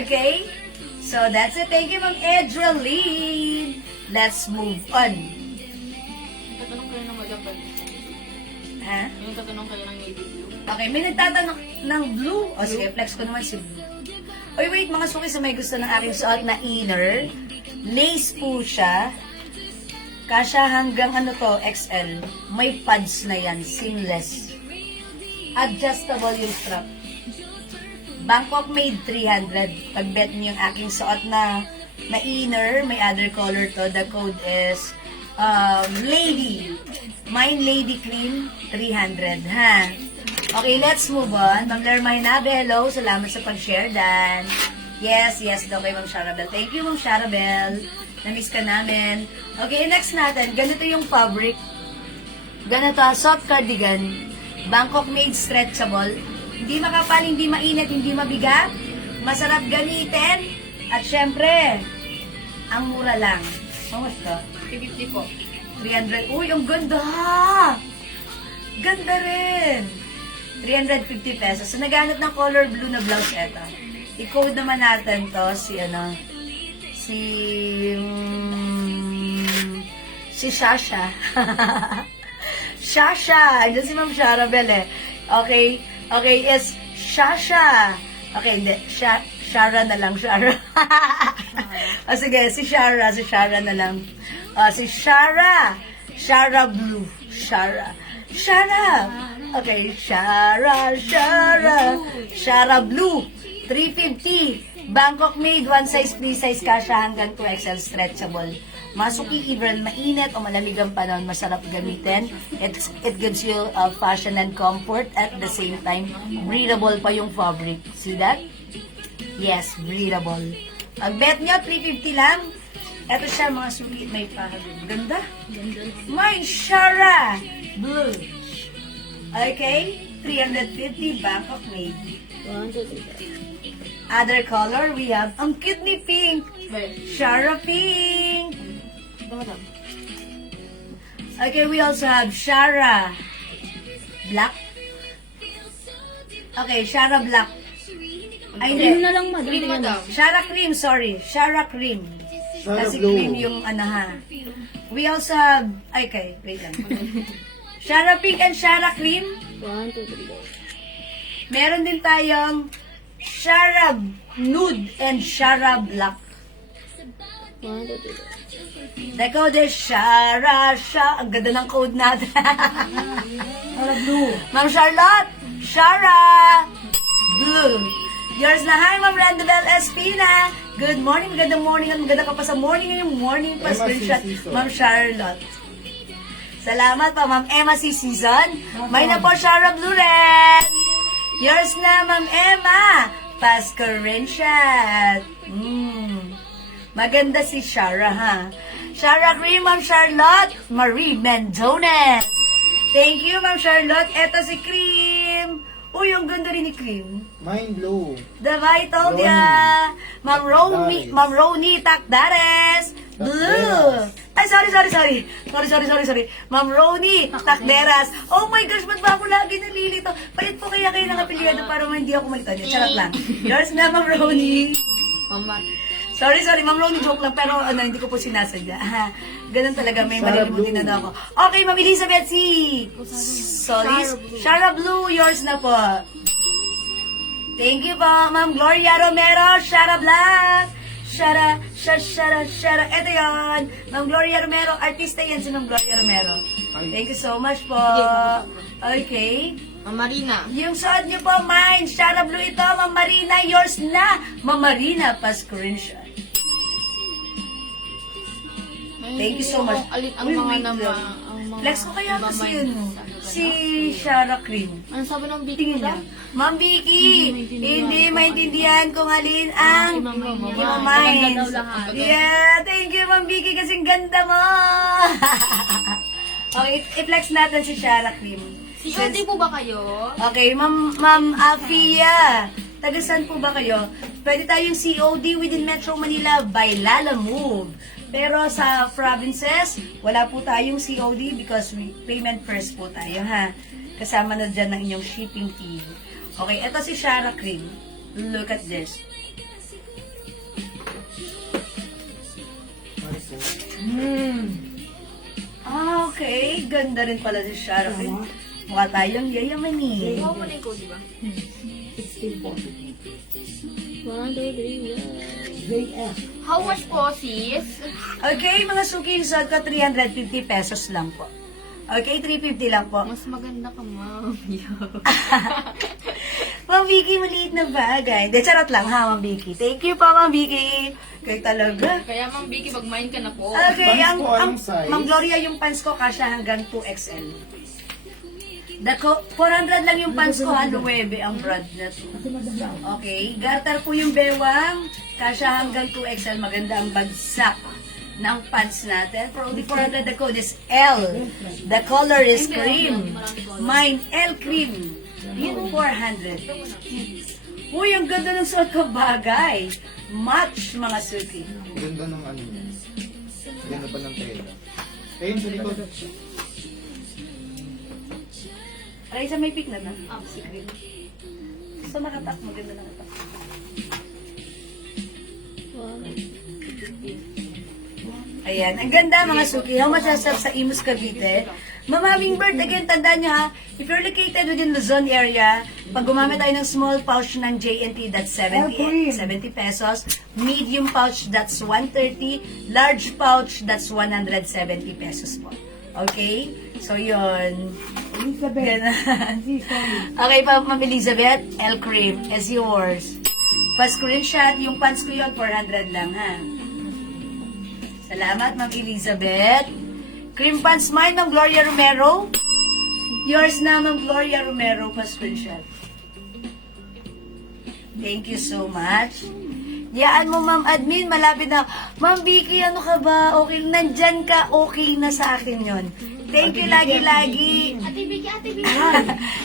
Okay? So, that's it. Thank you, Ma'am Edralyn. Let's move on. Tatanong kayo ng magabal. Ha? Yung tatanong kayo ng navy blue. Okay, may nagtatanong ng blue. O sige, flex ko naman si blue. Oy, wait, mga suki, sa may gusto ng aking suot na inner. Lace po siya. Kasya hanggang ano to, XL. May pads na yan, seamless. Adjustable yung strap. Bangkok made 300. Pag-bet niyo yung aking suot na inner, may other color to. The code is Lady. Mine Lady Cream, 300, ha? Okay, let's move on. Ma'am Lerma Hinabe, hello. Salamat sa pag-share, Dan. Yes, daw kay Ma'am Sharabel. Thank you, Ma'am Sharabel. Na-miss ka namin. Okay, next natin. Ganito yung fabric. Ganito, soft cardigan. Bangkok made stretchable. Hindi makapal, hindi mainit, hindi mabigat. Masarap gamitin. At syempre, ang mura lang. How much to? 350 po. 300. Uy, ang ganda! Ganda rin! 350 pesos. So, naghanap ng color blue na blouse eto. I-code naman natin to si Shasha. Shasha! Ayun si Ma'am Sharabel eh. Okay, is Shasha. Okay, hindi. Shara na lang, Shara. Sige, si Shara na lang. Si Shara. Shara Blue. Shara. Okay, Shara Blue. 350. Bangkok made, one size, free size, kasha hanggang 2XL stretchable. Masuki, even mainit o malamig ang panahon, masarap gamitin. It gives you fashion and comfort at the same time. Breathable pa yung fabric. See that? Yes, breathable. Ang bet nyo, 350 lang. Ito siya, mga suki, may pahabig. Ganda. Mine, Shara Blue. Okay, 350, Bangkok made. Other color, we have ang kidney pink. Shara pink. Okay, we also have Shara black. Okay, Shara black. Ay, Cream hindi. na lang, madam. Cream, madam. Shara cream, sorry. Shara cream. Shara Kasi Blue. cream yung ano ha. We also have, ay okay, wait lang. Shara pink and Shara cream. 1, 2, 3, go. Meron din tayong Shara nude and Shara black. 1, 2, 3, go. The code is Shara. Ang ganda ng code natin. Para blue. Ma'am Charlotte, Shara Blue. Yours na, hi Ma'am Randabel Espina. Good morning, magandang morning. At maganda ka pa sa morning ngayong morning pa. Emma Screenshot, C. Season. Ma'am Charlotte. Salamat pa, Ma'am Emma C. Season. May na po, Shara Blue rin. Yours na, Ma'am Emma. Pasko rin siya. Maganda si Shara, ha? Shara Cream, Ma'am Charlotte. Marie Mendones. Thank you, Ma'am Charlotte. Eto si Cream. Uy, ang ganda rin ni Cream. Mine blue. Diba, I told ya. Ma'am Roni, Takdares. Ma'am Roni Takdares. Blue. Ay, sorry. Ma'am Roni Takderas. Oh my gosh, ba't ba ako lagi nalilito? Palit po kaya kayo ng apelyado para hindi ako malitan. Charot lang. Yours na, Ma'am Roni. Mama. Sorry, Ma'am Roni, joke lang, pero hindi ko po sinasadya. Ganun talaga, may Shara malilimutin Blue. na ako. Okay, Ma'am Elizabeth C. Solis. Shara Blue, yours na po. Thank you po, Ma'am Gloria Romero. Shara Black. Shara. Ito yun. Ma'am Gloria Romero. Artista yan si Ma'am Gloria Romero. Thank you so much po. Okay. Ma'am Marina. Yung suot niyo po, mine. Shara Blue ito, Ma'am Marina. Yours na. Ma'am Marina, pa-screenshot. Thank you so much. Alin ang Uy, mga wait nama, lang. ang mga Flex ko kaya kasi mamay- yun. Si Shara Cream. Ano sabi ng video Tingin niya. Ma'am Vicky, hindi maintindihan kung alin ang Maganda imamain. daw lahat. Yeah, thank you, Ma'am Vicky, kasing ganda mo. Okay, i-flex natin si Shara Cream. COD po ba kayo? Okay, Ma'am Afia, taga saan po ba kayo? Pwede tayong COD within Metro Manila by Lala Move. Pero sa provinces, wala po tayong COD because payment first po tayo, ha? Kasama na dyan ng inyong shipping fee. Okay, eto si Shara Cream. Look at this. Okay, ganda rin pala si Shara Cream. Mukha tayong yayamanin. Kuha mo na yung code, di ba? 1640. 1, 2, 3, go. JF. How much po, sis? Okay, mga suki, yung suot ko 350 pesos lang po. Okay, 350 lang po. Mas maganda ka, ma'am. Ma'am Vicky, maliit na bagay. De, charot lang ha, Ma'am Vicky. Thank you pa, Ma'am Vicky. Kayo talaga. Kaya, Ma'am Vicky, mag-mind ka na po. Okay, Pants ko, anong size? Ma'am Gloria, yung pants ko kasya hanggang 2XL. Dako, 400 lang yung pants ko, ha, 9 ang brand na to. Kasi madablaw. Okay, garter po yung bewang, kasya hanggang 2XL, maganda ang bagsak ng pants natin. For only 400, the code is L. The color is cream. Mine, L cream. Yun, 400. Uy, ang ganda ng suot ko, bagay. Match, mga suki. Ganda ng ano niya. Ganda pa ng tela. Ayun sa likod. Aray, sa may pick na na. Si cream. So, nakatak, maganda nakatak. Ayan, ang ganda mga suki. How much sa Imus Cavite? Mama Wingbird, again, tandaan nyo ha, if you're located within Luzon area, pag gumamit tayo ng small pouch ng JNT, that's 70 pesos. Medium pouch, that's 130. Large pouch, that's 170 pesos po. Okay? So, yun. Elizabeth. Ganon. Si Solid. Okay pa, Ma'am Elizabeth, L Cream is yours. Pa-screenshot, yung pants ko yun, 400 lang ha. Salamat, Ma'am Elizabeth. Cream pants mine, Ma'am Gloria Romero. Yours na, Ma'am Gloria Romero, pa-screenshot. Thank you so much. Yaan mo, Ma'am Admin, malapit na. Ma'am Vicky, ano ka ba? Okay, nandyan ka, okay na sa akin yon. Thank you lagi-lagi. Ate Vicky, Ate Vicky.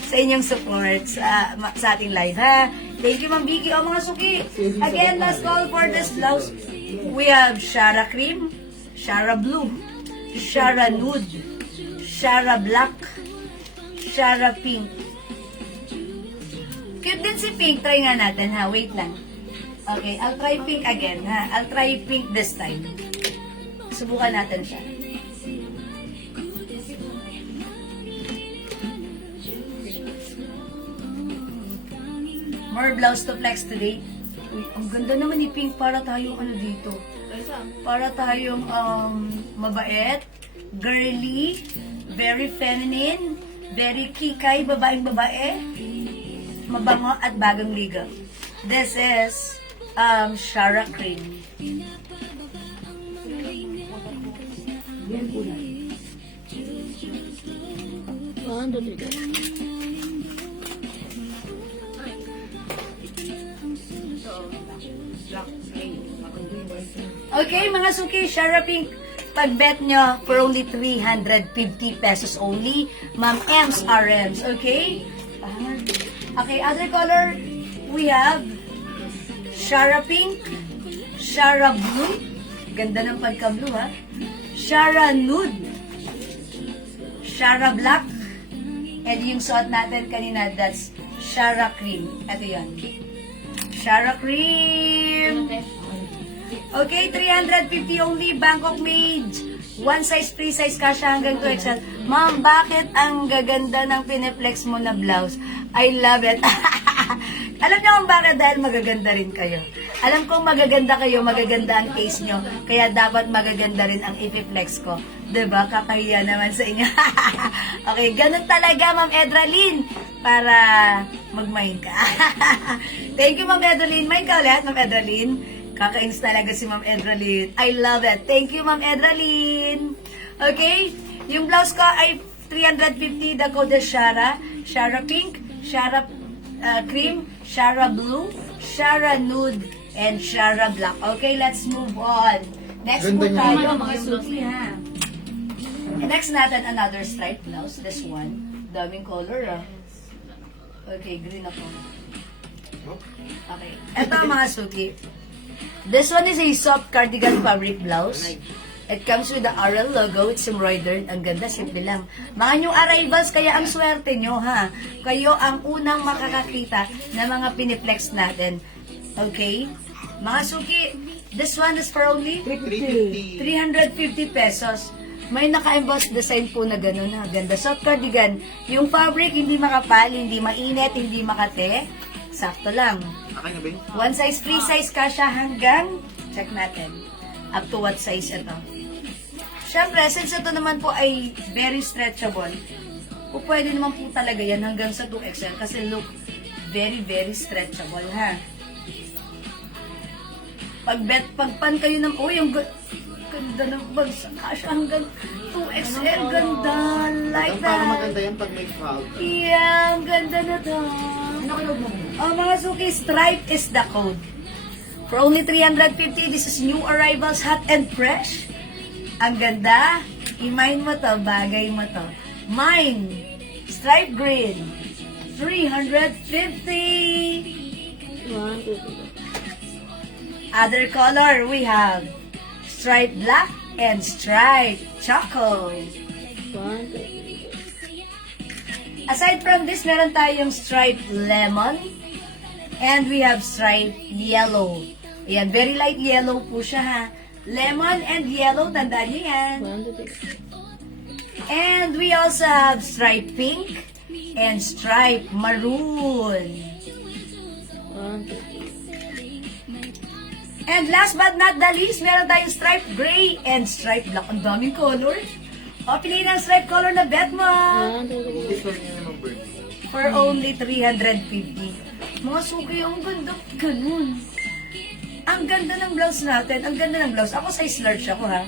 Sa inyong support sa ating live, ha? Thank you, Ma'am Vicky. O, mga suki. Again, last call for this blouse. We have Shara Cream, Shara Blue, Shara Nude, Shara Black, Shara Pink. Cute din si pink. Try nga natin, ha? Wait lang. Okay, I'll try pink again, ha? I'll try pink this time. Subukan natin siya. More blouse to flex today. Uy, ang ganda naman ni pink. Para tayong ano dito. Para tayong mabait, girly, very feminine, very kikay, babaeng babae, mabango at bagong ligaw. This is Shara Cream. Yan po na. Okay, mga suki, Shara Pink, pag-bet nyo for only 350 pesos only. Ma'am M's RM's, okay? Okay, other color, we have Shara Pink, Shara Blue, ganda ng pagka-blue ha, Shara Nude, Shara Black, and yung suot natin kanina, that's Shara Cream. Ito yan. Shara Cream. Okay, 350 only, Bangkok made. One size, free size, kasha hanggang 2XL. Ma'am, bakit ang gaganda ng pineflex mo na blouse? I love it. Alam niyo kung bakit? Dahil magaganda rin kayo. Alam kong magaganda kayo, magaganda ang case nyo. Kaya dapat magaganda rin ang i-flex ko. Diba? Kakahiya naman sa inyo. Okay, ganun talaga, Ma'am Edralyn. Para mag-mind ka. Thank you, Ma'am Edralyn. Mind ka ulit, Ma'am Edralyn. Kaka-ins talaga si Ma'am Edralyn. I love it. Thank you, Ma'am Edralyn. Okay? Yung blouse ko ay 350. The code is Shara. Shara Pink, Shara Cream, Shara Blue, Shara Nude, and Shara Black. Okay, let's move on. Next Ganda po niya. tayo, mga suki, ha? Next natin, another striped blouse. This one. Daming color, ah. Okay, green ako. Okay. Ito, mga suki. This one is a soft cardigan fabric blouse. It comes with the RL logo. It's embroidered. Ang ganda, simple lang. Mga new arrivals, kaya ang swerte nyo, ha? Kayo ang unang makakakita na mga piniplex natin. Okay? Mga suki, this one is for only 350. 350 pesos. May naka-emboss design po na gano'n, ha? Ganda. Soft cardigan. Yung fabric, hindi makapal, hindi mainit, hindi makate. Sakto lang. Okay na ba yun? One size, free size ka siya hanggang, check natin, up to what size ito. Siyempre, since ito naman po ay very stretchable, po pwede naman po talaga yan hanggang sa 2XL kasi look, very, very stretchable, ha. Pagpan kayo ng, oh, yung ganda ng bagsa, kasya hanggang 2XL, ganda, like Parang that. maganda yan pag may crowd. Yeah, ang ganda na to. Oh, mga suki, stripe is the code. For only 350, this is new arrivals, hot and fresh. Ang ganda. I-mine mo to, bagay mo to. Mine, stripe green, 350. Other color, we have stripe black and stripe choco. Aside from this, meron tayong stripe lemon and we have stripe yellow. Ayan, very light yellow po siya, ha. Lemon and yellow, tandaan niyo yan. And we also have stripe pink and stripe maroon. And last but not the least, meron tayong stripe gray and stripe black. Ang daming color. O, piliin ang stripe color na bet mo. Gusto niya naman bird. For only 350. Mga suki, ang ganda. Ganun. Ang ganda ng blouse natin. Ang ganda ng blouse. Ako size large ako, ha.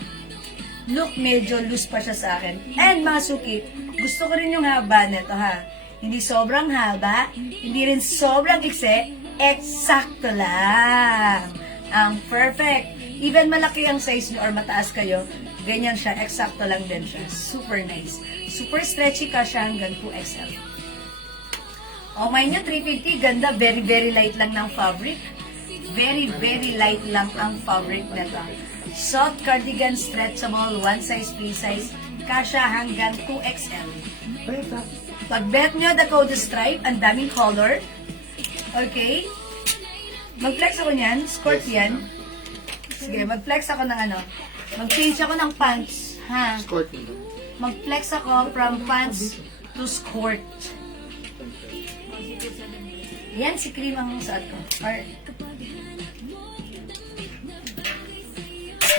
Look, medyo loose pa siya sa akin. And mga suki, gusto ko rin yung haba nito, ha. Hindi sobrang haba, hindi rin sobrang ikse, eksakto lang. Ang perfect. Even malaki ang size nyo or mataas kayo, ganyan siya, eksakto lang din siya. Super nice. Super stretchy ka siya hanggang 2XL. O, may nyo, 350, ganda. Very, very light lang ng fabric. Very, very light lang ang fabric nito. Soft cardigan, stretchable, one size, free size, kasha hanggang 2XL. Pag bet nyo, the code is stripe, ang daming color. Okay? Mag-flex ako niyan. Skirt yan. Sige, mag-flex ako ng ano. Mag-change ako ng pants. Ha? Escort mo daw. Mag-flex ako from pants to skirt. Yan, si cream ang suot ko. Or,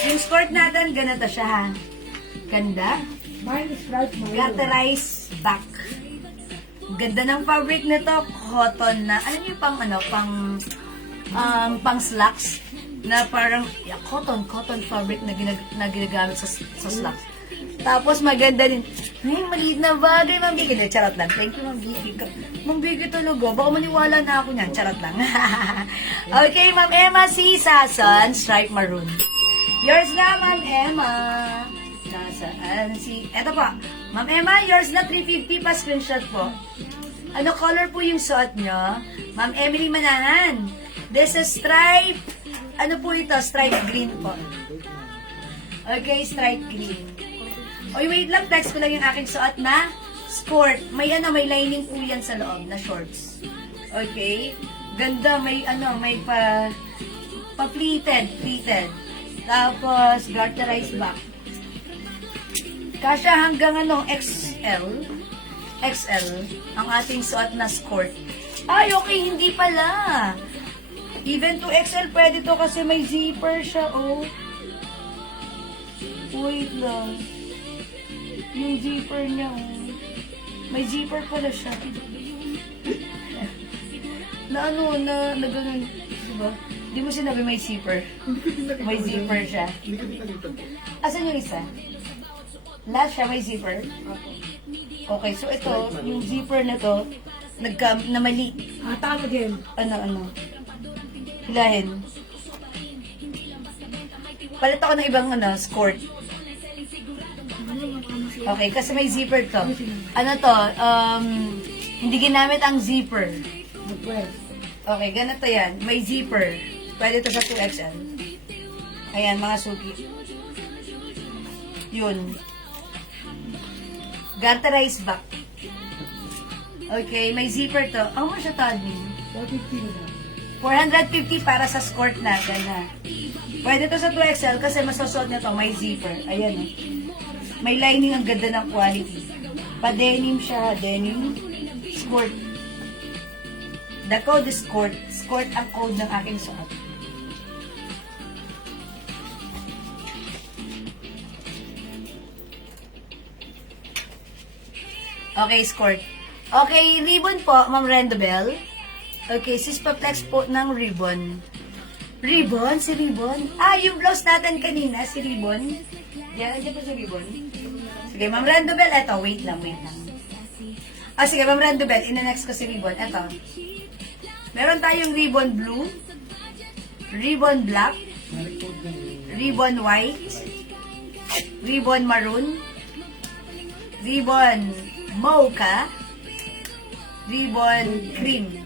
yung skirt natin, ganito siya ha. Ganda. Mine is right maroon. Glatterize back. Ganda ng fabric nito, cotton na, ano yung pang ano, pang slacks na parang cotton fabric na, ginagamit sa slacks. Tapos maganda din. Ay, maliit na bagay, Ma'am Vicky. Hindi, charot lang. Thank you, Ma'am Vicky. Ma'am Vicky talaga. Baka maniwala na ako niyan. Charot lang. Okay, Ma'am Emma C. Sason, stripe maroon. Yours na, Ma'am Emma. Nasaan si... Eto po. Ma'am Emma, yours na 350 pa screenshot po. Ano color po yung suot nyo? Ma'am Emily Manahan. This is stripe. Ano po ito? Stripe green po. Okay, stripe green. Oy, wait lang. Flex ko lang yung aking suot na skirt. May ano, may lining po yan sa loob na shorts. Okay? Ganda. May ano, may pleated. Tapos, garterized back. Kasya hanggang ano, XL ang ating suot na skirt. Ay, okay, hindi pala. Even to XL pwede to kasi may zipper siya, oh. Wait lang. Yung zipper niya, oh. May zipper pala siya. Na ano, na ganun, diba? Di mo sinabi may zipper. May zipper siya. Hindi ko pinalitan ko. Asan yung isa? Last siya, may zipper? Okay, so ito, yung zipper na to, namali. Tama din. Ano? Hilahin. Palit ako ng ibang skirt. Okay, kasi may zipper to. Ano to, hindi ginamit ang zipper. Okay, ganito yan. May zipper. Pwede to sa 2XL. Ayan, mga suki. Yun. Garterized back. Okay, may zipper to. How much siya to, admin? 450 para sa skirt natin, ha? Pwede to sa 2XL kasi masasuot na to. May zipper. Ayan, eh. May lining, ang ganda ng quality. Pa-denim siya, denim. Skirt. The code is skirt. Skirt ang code ng aking suot. Okay, skirt. Okay, ribbon po, Ma'am Rendobel. Okay, sis pa-flex po ng ribbon. Ribbon? Si ribbon? Ah, yung blouse natin kanina, si ribbon. Diyan po si ribbon. Sige, Ma'am Rendobel, eto, wait lang. Ah, sige, Ma'am Rendobel, ina-next ko si ribbon. Eto. Meron tayong ribbon blue, ribbon black, ribbon white, ribbon maroon, ribbon mocha, ribbon cream.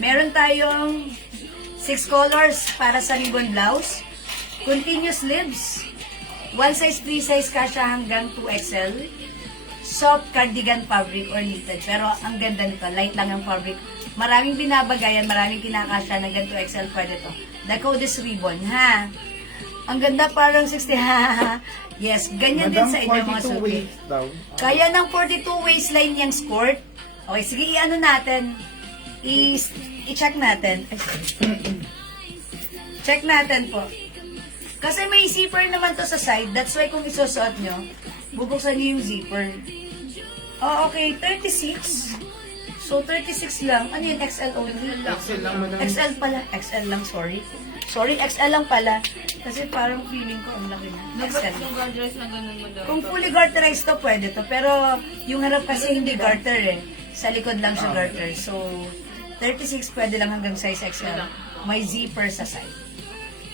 Meron tayong 6 colors para sa ribbon blouse. Continuous sleeves. 1 size, 3 size kasha hanggang 2XL. Soft cardigan fabric or knitted. Pero ang ganda nito. Light lang ang fabric. Maraming binabagayan, maraming kinakasya na ganito XL pwede to. The code is ribbon, ha? Ang ganda, parang 60, ha? Yes, ganyan din sa inyo mga 42 suki. waist daw. Kaya ng 42 waistline yung skirt. Okay, sige, i-ano natin. I-check natin. Check natin po. Kasi may zipper naman to sa side. That's why kung isusuot nyo, bubuksan nyo yung zipper. Oh, okay, 36. So, 36 lang. Ano yun? XL only? XL lang, madam. XL pala. XL lang, sorry. Sorry, XL lang pala. Kasi parang feeling ko ang laki na. XL. Yung garterized na ganun mo daw. Kung fully garterized to, pwede to. Pero, yung harap kasi hindi garter eh. Sa likod lang siya garter. So, 36 pwede lang hanggang size XL. May zipper sa side.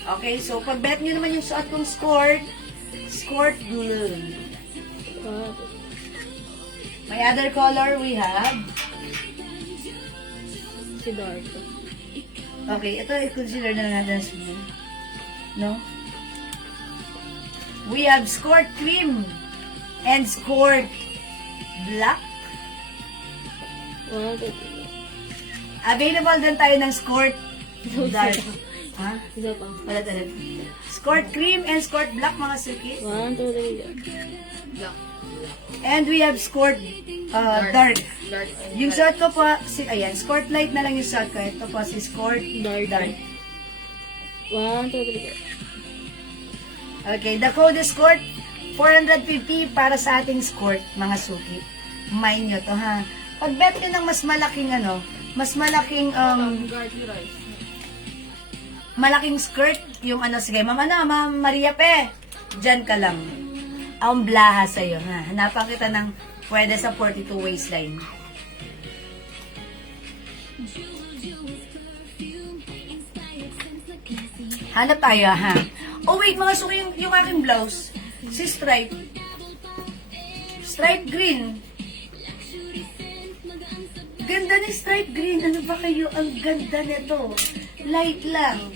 Okay, so pag bet nyo naman yung suot kong skirt blue. May other color we have. Si dark. Okay, ito i-consider na natin sa blue. No? We have skirt cream and skirt black. Available din tayo ng skirt dark. Ha? Isa pa. Wala talaga. Skirt cream and skirt black, mga suki. 1, 2, 3, go. And we have skirt dark. Yung suot ko po, ayan, skirt light na lang yung suot ko. Ito po si skirt dark. 1, 2, 3, go. Okay, the code is skirt 450 para sa ating skirt, mga suki. Mind nyo to, ha? Pag bet nyo ng mas malaking malaking skirt, yung sige, Ma'am Maria Pe, dyan ka lang. Ang blaha sa'yo, ha? Hanapan kita ng pwede sa 42 waistline. Hanap tayo, ha? Oh, wait, mga suki, yung aking blouse, si stripe green. Ganda ni stripe green. Ano ba kayo? Ang ganda nito. Light lang.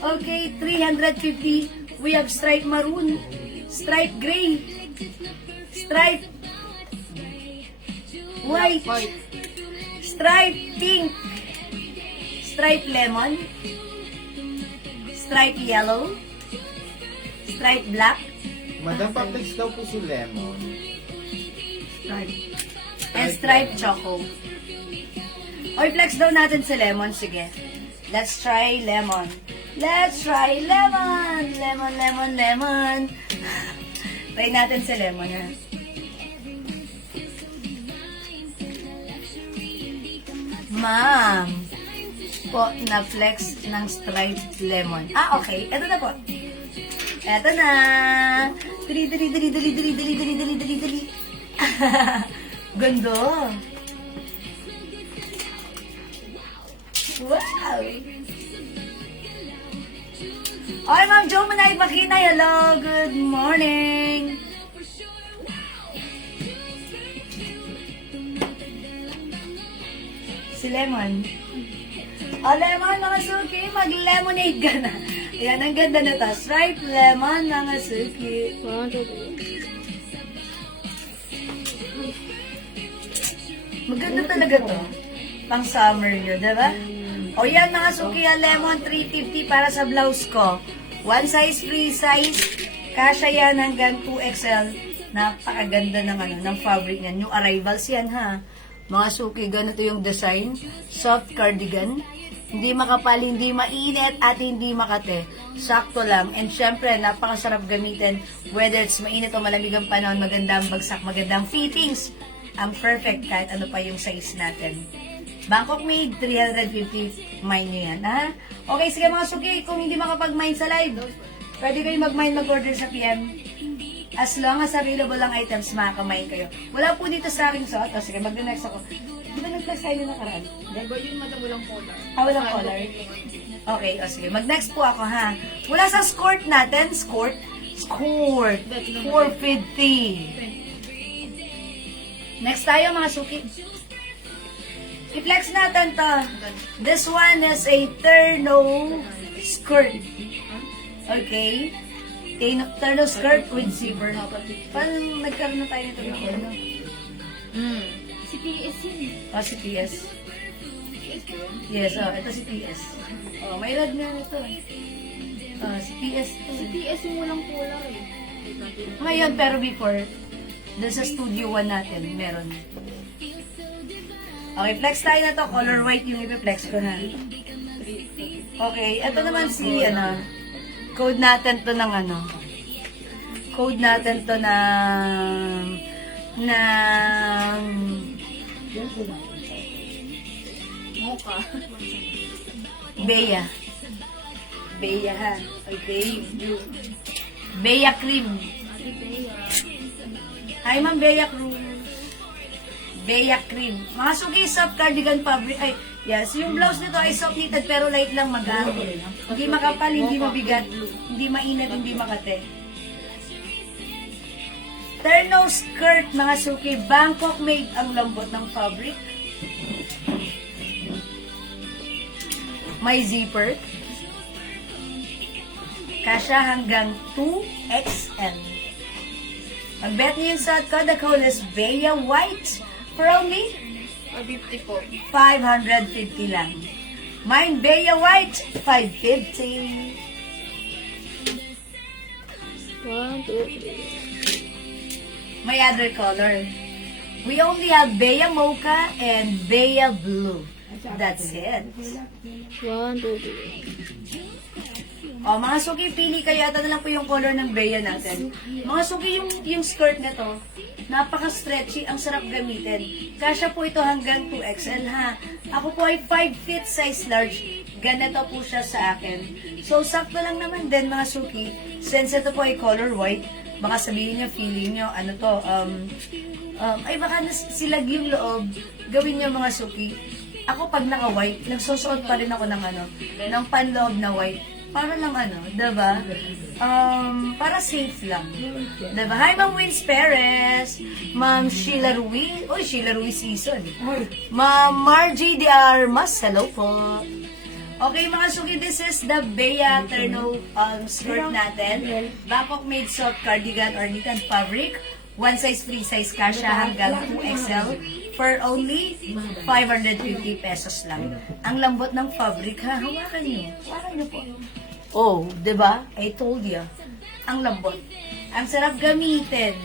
Okay, 350. We have stripe maroon, stripe gray, stripe white, stripe pink, stripe lemon, stripe yellow, stripe black, Madam, pa-flex daw po si Lemon. and stripe choco. Or flex daw natin si lemon. Sige. Let's try lemon. Let's try lemon. Lemon. Try natin si lemon, ha. Ma'am. Po, na-flex ng striped lemon. Ah, okay. Ito na po. Ito na. Dali. Ganda. Wow! Ay, Ma'am Jo Manay Makinay, hello, good morning! Si Lemon. Oh, Lemon, mga suki, mag-lemonade ka na. Ayan, ang ganda na to. Stripe lemon, mga suki. 1, 2, 3. Maganda talaga to. Pang summer nyo, diba? O yan mga suki, lemon 350 para sa blouse ko. One size, free size. Kasya yan hanggang 2XL. Napakaganda ng fabric niyan. New arrivals yan, ha. Mga suki, ganito yung design. Soft cardigan. Hindi makapal, hindi mainit, at hindi makate. Sakto lang. And syempre, napakasarap gamitin. Whether it's mainit o malamig ang panahon, magandang bagsak, magandang fittings. Ang perfect kahit ano pa yung size natin. Bangkok made, 350. Mine nyo yan, ha? Okay, sige mga suki, kung hindi makapag-mine sa live, pwede kayo mag-mine, mag-order sa PM. As long as available lang items, makaka-mine kayo. Wala po dito sa aking suot. O sige, mag-next ako. Di ba nag-next tayo na nakaraan? Diba yun, madam, walang collar. Walang collar? Okay, o sige. Mag-next po ako, ha? Wala sa skirt natin. Skirt. 450. Next tayo, mga suki. I-flex natin to. This one is a terno skirt. Okay? Terno skirt with zipper. Parang nagkaroon na tayo nito ng ano? Si PS yun. Oh, si PS. Yes, oh, ito si PS. Oh, may rad na ito. Oh, si PS to. Si PS yung walang collar eh. Ngayon, pero before, dun sa Studio 1 natin, meron. Okay, flex tayo na to. Color white yung i-flex ko na. Okay, ito naman si, code natin to ng code natin to ng Mocha. Bea. Bea, ha? Okay. Bea cream. Ate Bea. Hi, Ma'am Bea Cruz. Bea cream. Mga sugi, soft cardigan fabric. Ay, yes. Yung blouse nito ay soft knitted pero light lang magaan. Hindi makapal, hindi mabigat. Hindi mainit, hindi makate. Terno skirt, mga suki. Bangkok made ang lambot ng fabric. May zipper. Kasya hanggang 2XL. Mag-bet niyo yung suot ko. The code is Bea White for only 50 po. 550 lang. Mine, Bea White, 550. 1, 2, 3. May other color. We only have Bea Mocha and Bea Blue. That's it. 1, 2, 3. O, mga suki, pili kayo. Ito na lang po yung color ng Bea natin. Mga suki, yung skirt na to, napaka-stretchy, ang sarap gamitin. Kasya po ito hanggang 2XL ha. Ako po ay 5 feet size large. Ganito po siya sa akin. So, sakto lang naman din mga suki. Since ito po ay color white, baka sabihin nyo, feeling nyo, ano to, ay baka silag yung loob. Gawin nyo mga suki. Ako pag naka-white, nagsusuot pa rin ako ng ng panloob na white. Para lang diba? Para safe lang. Diba? Hi, Ma'am Wins Perez. Ma'am Sheila Ruiz. Uy, Sheila Ruiz season. Ma'am Margie de Armas. Hello po. Okay, mga suki, this is the Bea Terno skirt natin. Bangkok made soft cardigan or knit and fabric. One size, free size kasha hanggang 2XL for only 550 pesos lang. Ang lambot ng fabric ha. Hawakan nyo. Hawakan nyo po. Oh, diba? I told you. Ang lambot. Ang sarap gamitin.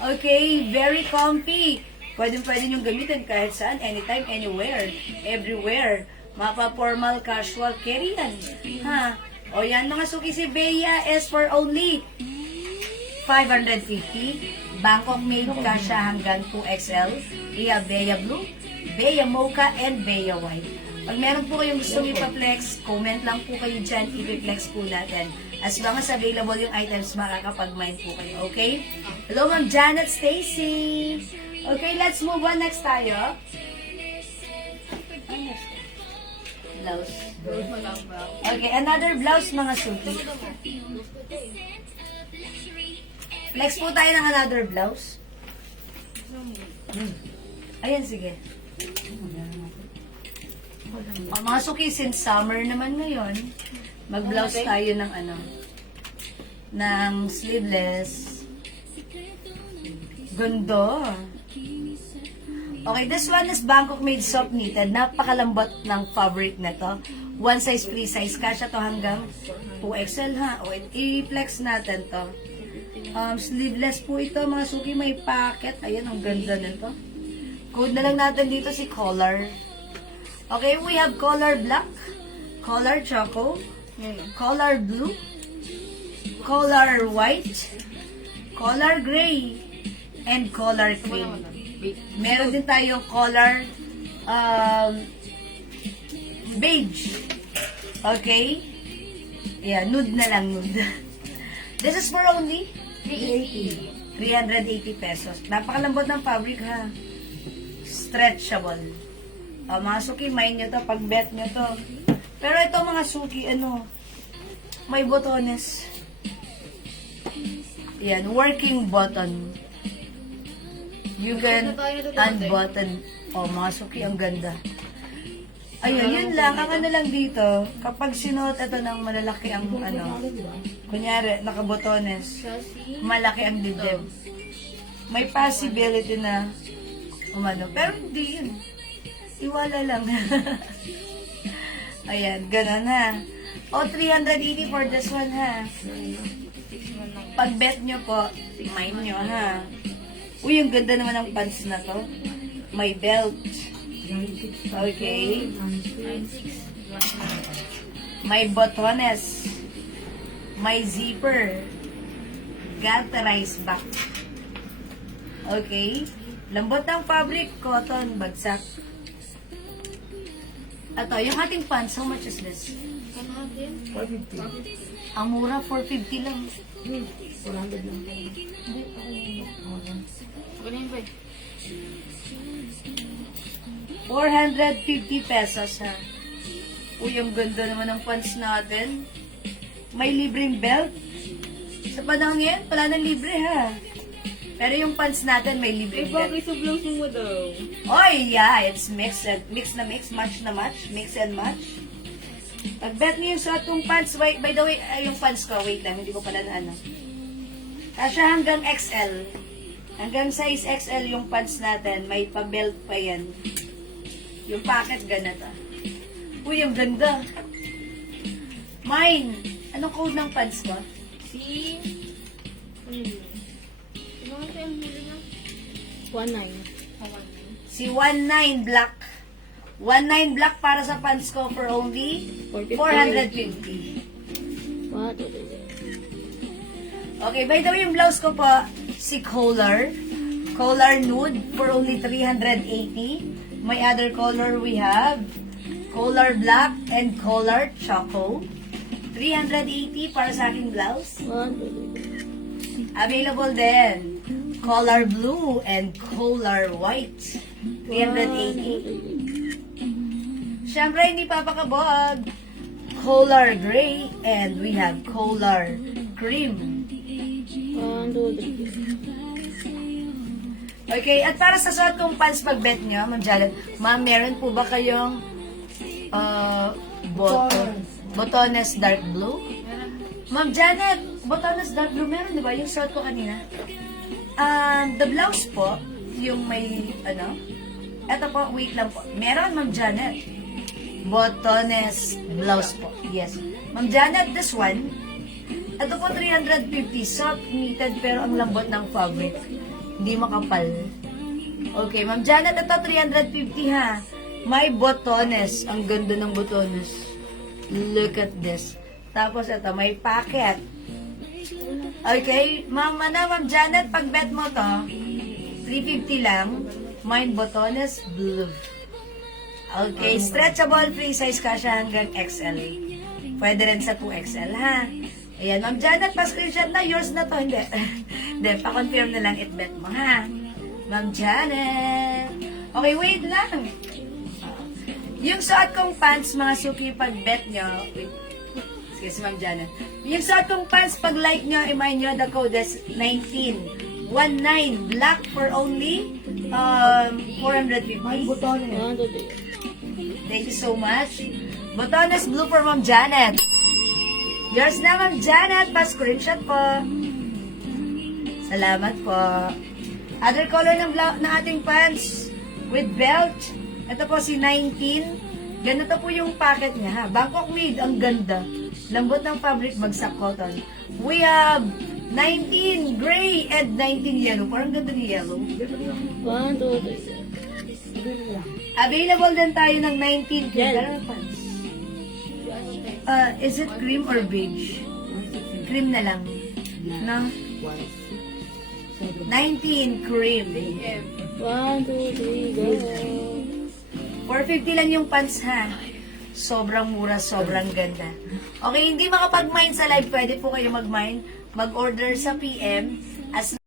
Okay, very comfy. Pwede nyo gamitin kahit saan, anytime, anywhere, everywhere. Mapa-formal, casual, carry yan. Ha? O yan mga suki, si Bea is for only 550. Bangkok made kasha hanggang 2XL. We have Bea Blue, Bea Mocha, and Bea White. Pag meron po kayong gusto ipa-flex, comment lang po kayo dyan, i-flex po natin. As long as available yung items, makakapag-mind po kayo, okay? Hello, Ma'am Janet Stacy. Okay, let's move on. Next tayo. Blouse. Okay, another blouse, mga suki. Flex po tayo ng another blouse. Ayan, sige. Mga suki, since summer naman ngayon, mag-blouse tayo ng ng sleeveless. Gundo. Okay, this one is Bangkok made soft knitted. Napakalambot ng fabric na to. One size, free size. Kasya to hanggang 2XL ha. O, i-flex natin to. Sleeveless po ito, mga suki. May pocket. Ayan, ang ganda nito. Code na lang natin dito si color. Okay, we have color black, color choco, color blue, color white, color gray, and color cream. Meron din tayo color beige. Okay? Yeah, nude na lang, nude. This is for only 380 pesos. Napakalambot ng fabric ha. Stretchable. Mga suki, mind nyo to, pag-bet nyo to. Pero ito mga suki, may botones. Yan, working button. You can unbutton. Mga suki, ang ganda. Ayun, yun lang. Ang lang dito, kapag sinuot ito ng malalaki ang kunyari, nakabotones, malaki ang dibdib. May possibility na pero hindi yun. Iwala lang. Ayan, ganun ha. O, 380 for this one ha. Pag bet nyo po, mind nyo ha. Uy, ang ganda naman ng pants na to. May belt. Okay. May botones. May zipper. Garterized back. Okay. Lambot ng fabric, cotton, bagsak. Ito, yung ating pants, how much is this? 450. Ang mura, 450 lang. 400 lang. Ganyan ba? 450 pesos ha. Uy, ang ganda naman ng pants natin. May libreng belt. Sa panahon ngayon, wala nang libre ha. Pero yung pants natin may libreng belt. Sa blouse mo daw. Oy, yeah, it's mix na mix, match na match, mix and match. Pag-bet niyo yung suot kong pants, by the way, yung pants ko, wait lang, hindi ko pala na Kasya hanggang XL. Hanggang size XL yung pants natin, may pa-belt pa yan. Yung packet ganito. Uy, ang ganda. Mine. Anong code ng pants mo? Si... Ano yung huli na? 19. Si 19 Black. 19 Black para sa pants ko for only 450. Okay, by the way, yung blouse ko po, si Color Nude for only 380. My other color we have Color Black and Color Choco. 380 para sa aking blouse. Available din. Color Blue and Color White. 380. Siyempre, hindi papakabog. Color Gray and we have Color Cream. Okay, at para sa suot kong pants pag-bet nyo, Ma'am Janet, ma'am, meron po ba kayong botones dark blue? Ma'am Janet, botones dark blue meron, di ba? Yung suot ko kanina. The blouse po, yung may, eto po, wait lang po. Meron, Ma'am Janet. Botones blouse po. Yes. Ma'am Janet, this one, ito po 350, soft knitted pero ang lambot ng fabric. Hindi makapal. Okay, Ma'am Janet, ito 350 ha. May botones. Ang ganda ng botones. Look at this. Tapos ito, may packet. Okay, Ma'am Janet, pag bet mo to, 350 lang. May botones blue. Okay, stretchable, free size ka siya hanggang XL. Pwede rin sa 2XL ha. Ayan, Ma'am Janet, pa-screenshot na. Yours na to. Hindi. Hindi, pa-confirm na lang it-bet mo, ha? Ma'am Janet. Okay, wait lang. Yung suot kong pants, mga suki, pag-bet nyo. Wait. Sige, si Ma'am Janet. Yung suot kong pants, pag-like nyo, i-mind nyo, the code is 19. 19. Black for only 450. May butones. Thank you so much. Botones blue for Ma'am Janet. Yours na, Ma'am Janet. Pa-screenshot po. Salamat po. Other color ng ating pants with belt. Ito po si 19. Ganito po yung packet niya, ha. Bangkok made. Ang ganda. Lambot ng fabric, bagsak cotton. We have 19 gray and 19 yellow. Parang ganda ni yellow. Available din tayo ng 19 gray pants. Is it cream or beige? Cream na lang. No? 19 cream. 1, 2, 3, go. 450 lang yung pants ha. Sobrang mura, sobrang ganda. Okay, hindi makapag-mine sa live, pwede po kayo mag-mine. Mag-order sa PM as